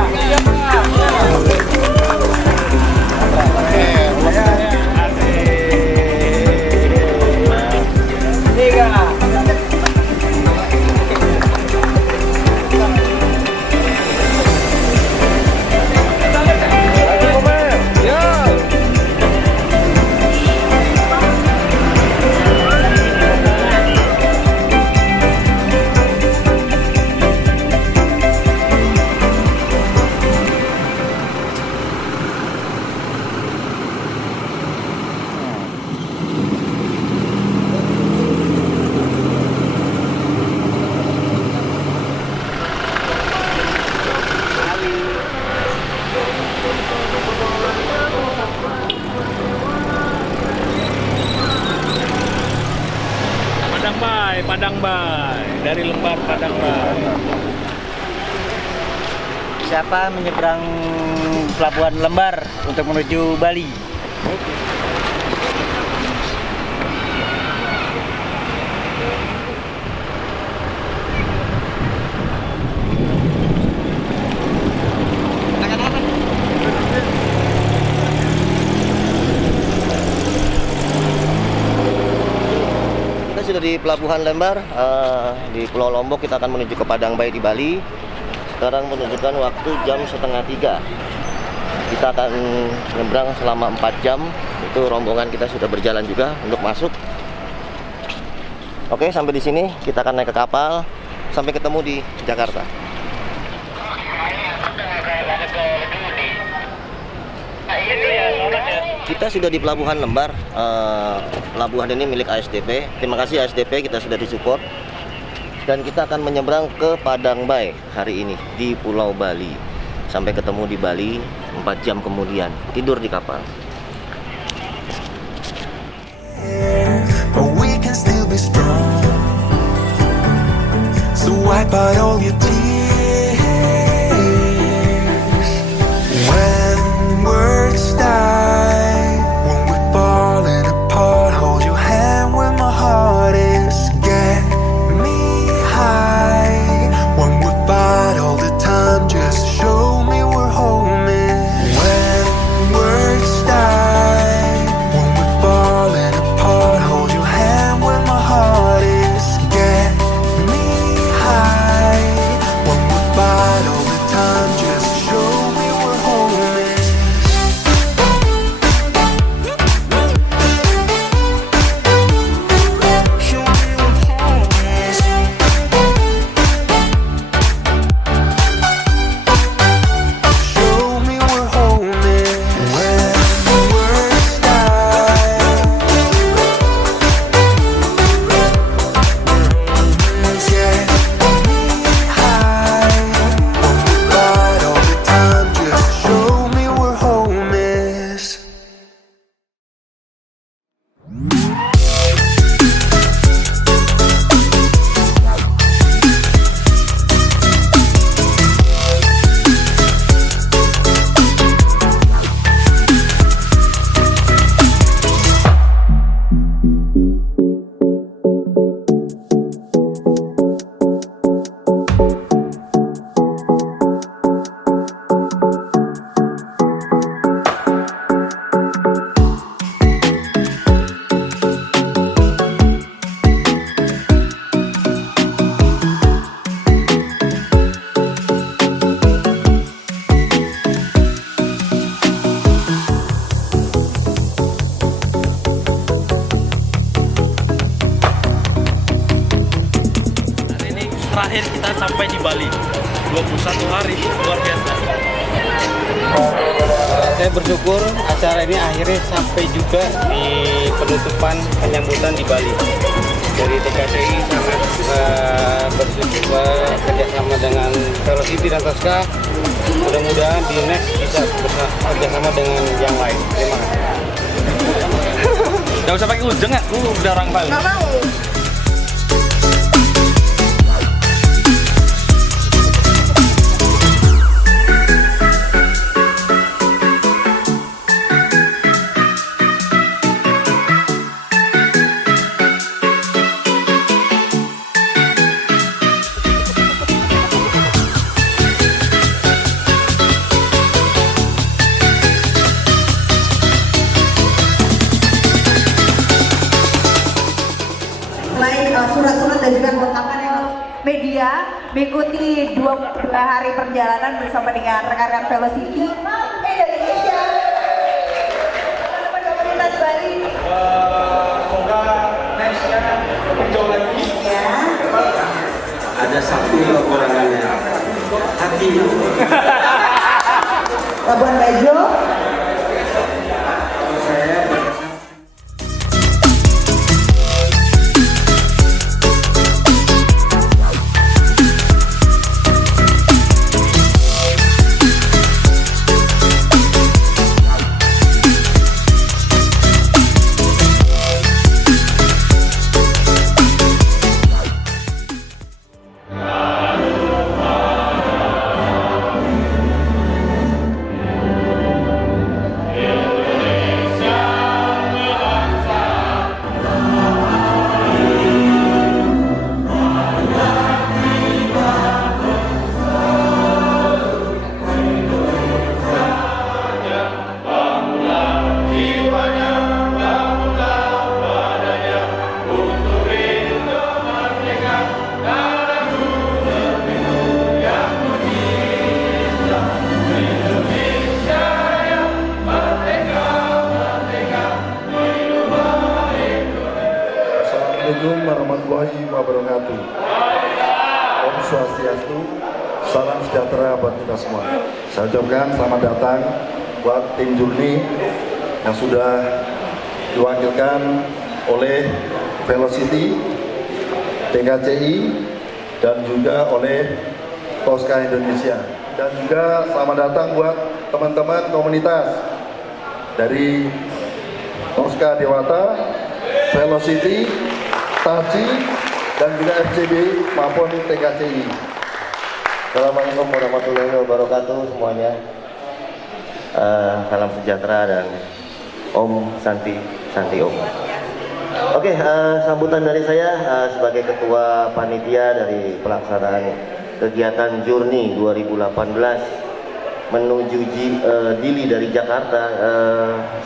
Padang Bay, dari Lembar Padang Bay. Siapa menyeberang Pelabuhan Lembar untuk menuju Bali? Sudah di Pelabuhan Lembar di Pulau Lombok. Kita akan menuju ke Padang Bay di Bali. Sekarang menunjukkan waktu jam 2:30. Kita akan nyebrang selama 4 jam. Itu rombongan kita sudah berjalan juga untuk masuk. Oke, sampai di sini kita akan naik ke kapal sampai ketemu di Jakarta. Kita sudah di Pelabuhan Lembar. Pelabuhan ini milik ASDP. Terima kasih ASDP, kita sudah disupport. Dan kita akan menyeberang ke Padang Bay hari ini di Pulau Bali. Sampai ketemu di Bali 4 jam kemudian. Tidur di kapal. We can still be strong. So wipe out all your tears. When words die, when we're falling apart, hold your hand when my heart is. Get me high. When we fight all the time, just show me we're home. When words die, when we're falling apart, hold your hand when my heart is. Get me high. kita sampai di Bali 21 hari, luar biasa. Saya bersyukur acara ini akhirnya sampai juga di penutupan penyambutan di Bali. Dari TKCI sangat bersyukur kerjasama dengan Velocity dan Tosca. Mudah-mudahan di next bisa kerjasama dengan yang lain. Terima kasih. Gak usah pakai ujung ya, udah orang Bali. Nggak mau. Surat-surat dan juga kelengkapan yang media mengikuti 2 hari perjalanan bersama dengan rekan-rekan Velocity Indonesia. Komunitas Bali. Semoga nextnya lebih jauh lagi. Ya. Ada satu kekurangannya, hati. Labuan Bajo. Assalamualaikum warahmatullahi wabarakatuh. Om Swastiastu, salam sejahtera buat kita semua. Saya ucapkan selamat datang buat tim Journey yang sudah diwakilkan oleh Velocity, TKCI, dan juga oleh Tosca Indonesia. Dan juga selamat datang buat teman-teman komunitas dari Tosca Dewata, Velocity, Taci, dan juga FCB maupun TKCI. Assalamualaikum warahmatullahi wabarakatuh semuanya. Salam sejahtera dan Om Santi Om. Oke, sambutan dari saya sebagai ketua panitia dari pelaksanaan kegiatan Journey 2018 menuju Dili dari Jakarta.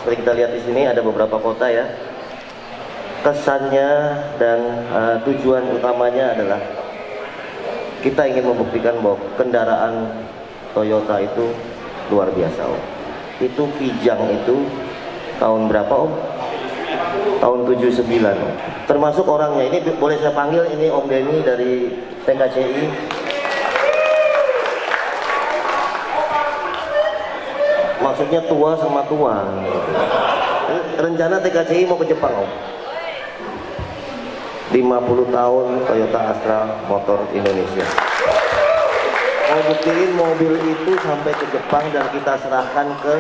Seperti kita lihat di sini ada beberapa kota ya. Kesannya dan tujuan utamanya adalah kita ingin membuktikan bahwa kendaraan Toyota itu luar biasa, Om. Itu Kijang itu tahun berapa, Om? Tahun 79, Om. Termasuk orangnya, ini boleh saya panggil, ini Om Denny dari TKCI. Maksudnya tua sama tua gitu. Rencana TKCI mau ke Jepang, Om. 50 tahun Toyota Astra Motor Indonesia. Mau buktiin mobil itu sampai ke Jepang dan kita serahkan ke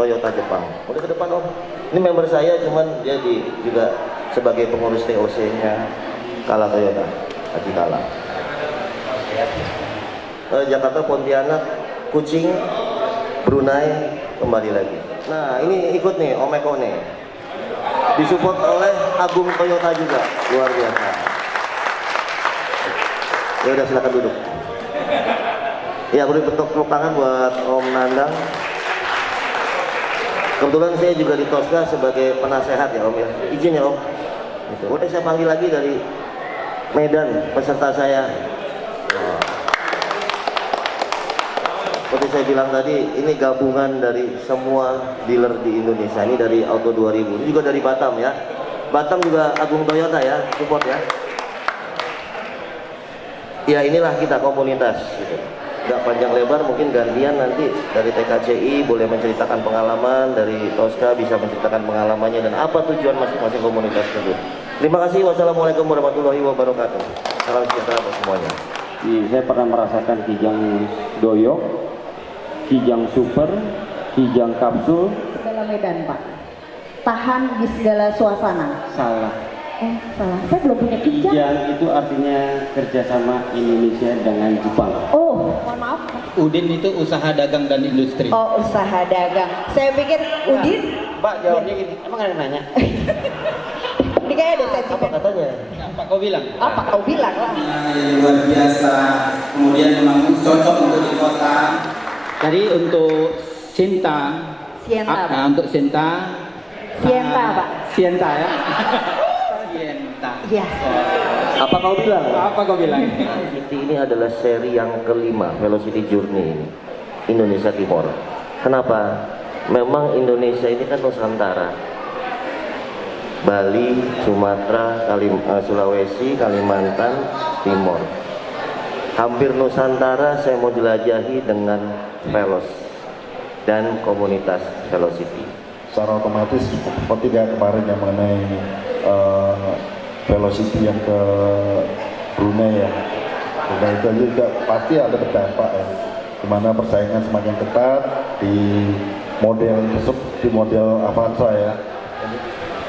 Toyota Jepang. Udah ke depan, Om. Ini member saya, cuman dia juga sebagai pengurus TOC-nya Kala Toyota, Haji Kala. Jakarta, Pontianak, Kucing, Brunei, kembali lagi. Nah, ini ikut nih Om Eko nih. Disupport oleh Agung Toyota juga, luar biasa. Ya udah, silakan duduk. Ya, boleh tepuk tangan buat Om Nandang. Kebetulan saya juga di Tosca sebagai penasehat ya, Om ya. Izin ya, Om. Gitu. Udah saya panggil lagi dari Medan peserta saya. Seperti saya bilang tadi, ini gabungan dari semua dealer di Indonesia. Ini dari Auto 2000, ini juga dari Batam ya. Batam juga Agung Toyota ya, support ya. Ya inilah kita komunitas gitu. Gak panjang lebar, mungkin gantian nanti dari TKCI boleh menceritakan pengalaman, dari Tosca bisa menceritakan pengalamannya dan apa tujuan masing-masing komunitas tersebut. Terima kasih. Wassalamualaikum warahmatullahi wabarakatuh. Salam sejahtera buat semuanya. Saya pernah merasakan kijang doyok, kijang super, kijang kapsul. Segala medan Pak, tahan di segala suasana. Salah. Salah, saya belum punya kijang. Kijang itu artinya kerjasama Indonesia dengan Jepang. Oh, mohon maaf. Udin itu usaha dagang dan industri. Oh, usaha dagang. Saya pikir Udin. Mbak jawabnya gini, emang ada nanya? Ini kayak ada sentimen. Apa katanya? Apa kau bilang? Apa kau bilang lah? Luar biasa, kemudian memang cocok untuk di kota. Tadi untuk Sinta. Sienta, Pak. Untuk Sinta. Sienta, Pak. Sienta ya. Iya. Apa kau bilang? Apa kau bilang? Velocity ini adalah seri yang kelima, Velocity Journey ini, Indonesia Timur. Kenapa? Memang Indonesia ini kan Nusantara. Bali, Sumatera, Sulawesi, Kalimantan, Timur. Hampir Nusantara saya mau jelajahi dengan Velos dan komunitas Velocity. Secara otomatis seperti kemarin yang mengenai Velocity yang ke Brunei ya, Brunei itu juga pasti ada berdampak ya, dimana persaingan semakin ketat di model Avanza ya.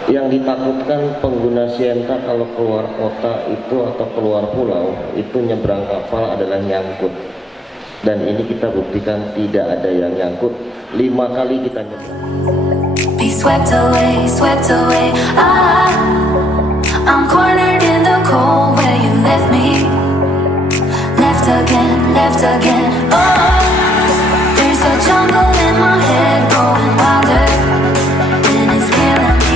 Yang ditakutkan pengguna Sienta kalau keluar kota itu atau keluar pulau itu nyebrang kapal adalah nyangkut, dan ini kita buktikan tidak ada yang nyangkut. 5 kali kita nyebrang. Be swept away, I'm cornered in the cold where you left me. Left again, oh. There's a jungle in my head growing wilder, and it's killing me.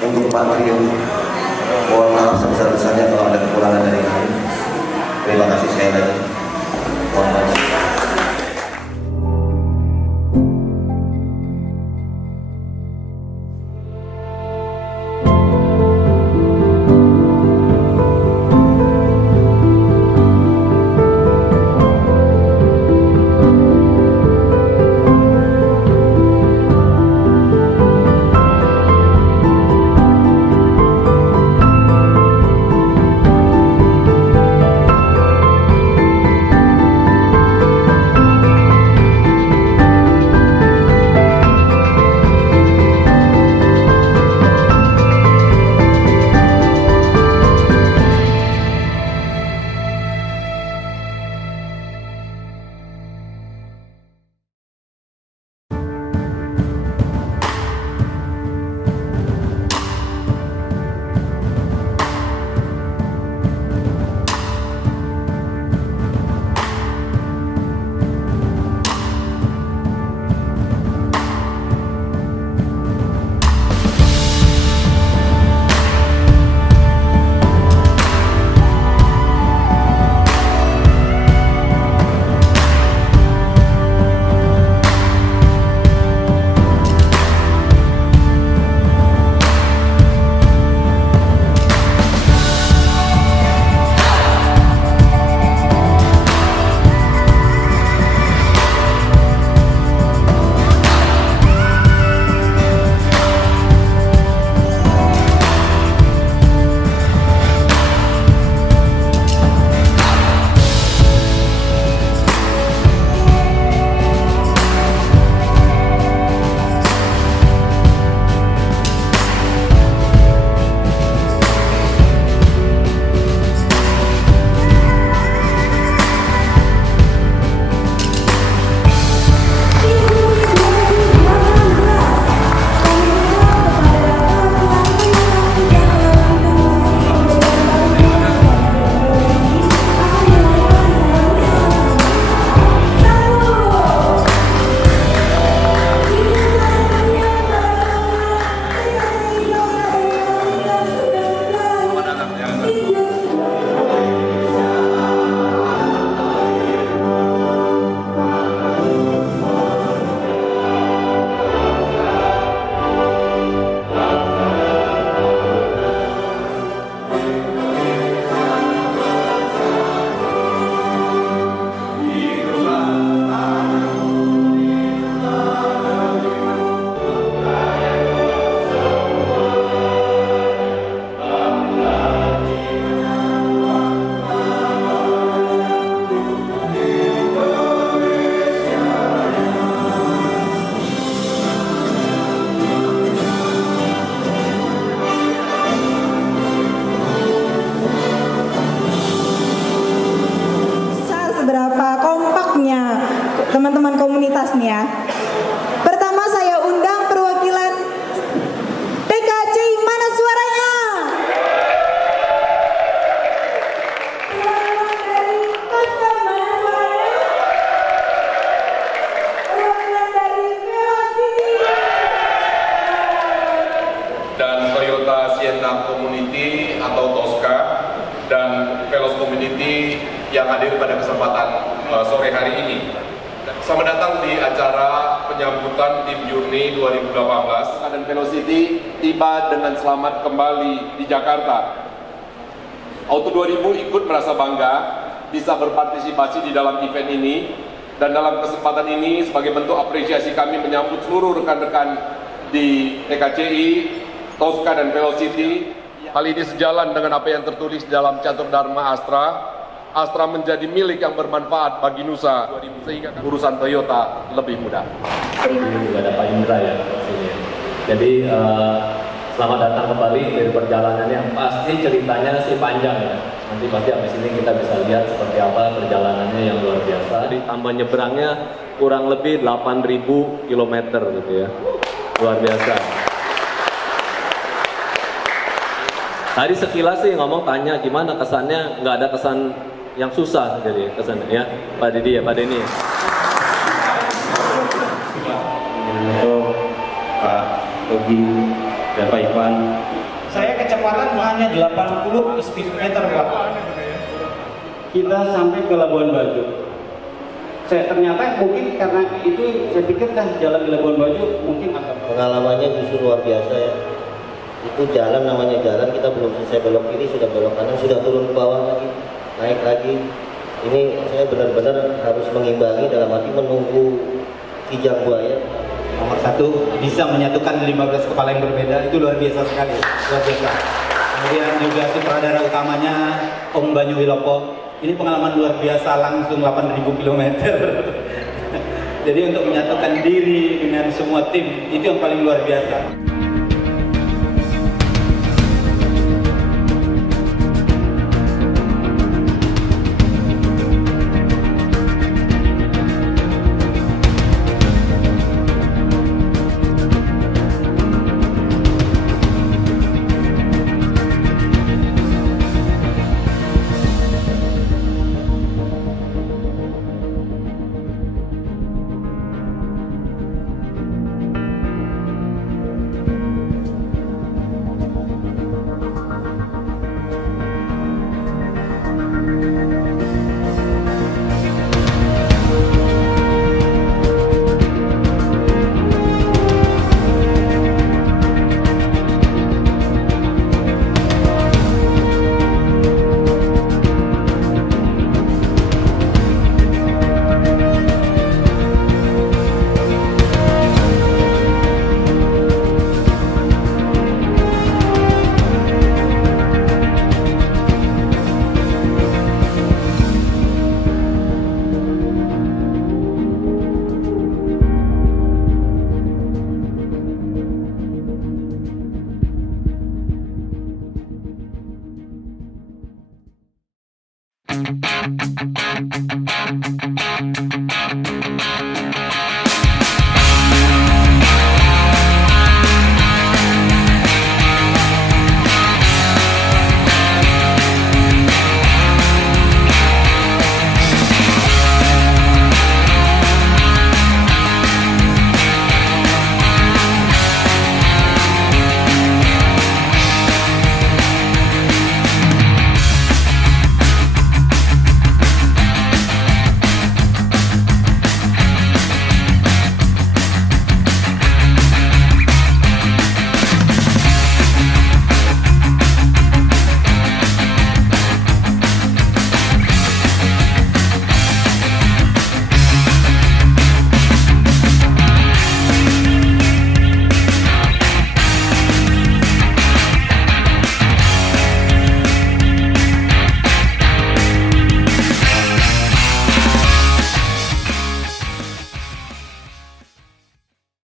Untuk Pak Mario, mohon maaf sebesar-besarnya kalau ada kekurangan dari kami. Terima kasih sekali lagi. Mohon maaf. teman-teman komunitas nih ya. Pertama saya undang perwakilan TKCI, mana suaranya? Perwakilan dari Toska, mana suaranya? Perwakilan dari Velocity. Dan Toyota Sienna Community atau Toska dan Velos Community yang hadir pada kesempatan sore hari ini. Selamat datang di acara penyambutan Tim Journey 2018 dan Velocity tiba dengan selamat kembali di Jakarta. Auto 2000 ikut merasa bangga bisa berpartisipasi di dalam event ini, dan dalam kesempatan ini sebagai bentuk apresiasi kami menyambut seluruh rekan-rekan di TKCI, Toska dan Velocity. Hal ini sejalan dengan apa yang tertulis dalam Catur Dharma Astra. Astra menjadi milik yang bermanfaat bagi Nusa, sehingga urusan Toyota lebih mudah. Ini juga ada Pak Indra ya sini. Jadi selamat datang kembali dari perjalanan yang pasti ceritanya sih panjang ya. Nanti pasti habis ini kita bisa lihat seperti apa perjalanannya yang luar biasa. Ditambah nyebrangnya kurang lebih 8.000 km gitu ya. Luar biasa. Tadi sekilas sih ngomong tanya gimana kesannya, nggak ada kesan yang susah jadi kesannya ya Pak Didi ya Pak Denny. Untuk Pak Togi Pak Ivan. Saya kecepatan hanya 80 speedometer Pak. Kita sampai ke Labuan Bajo. Ternyata mungkin karena itu saya pikir jalan di Labuan Bajo mungkin agak pengalamannya justru luar biasa ya. Itu jalan namanya jalan, kita belum selesai belok kiri sudah belok kanan, sudah turun ke bawah lagi, naik lagi. Ini saya benar-benar harus mengimbangi dalam arti menunggu kijang buaya. Nomor 1 bisa menyatukan 15 kepala yang berbeda, itu luar biasa sekali, luar biasa. Kemudian juga sutradara utamanya Om Banyu Wilopo, ini pengalaman luar biasa, langsung 8.000 km. Jadi untuk menyatukan diri dengan semua tim itu yang paling luar biasa.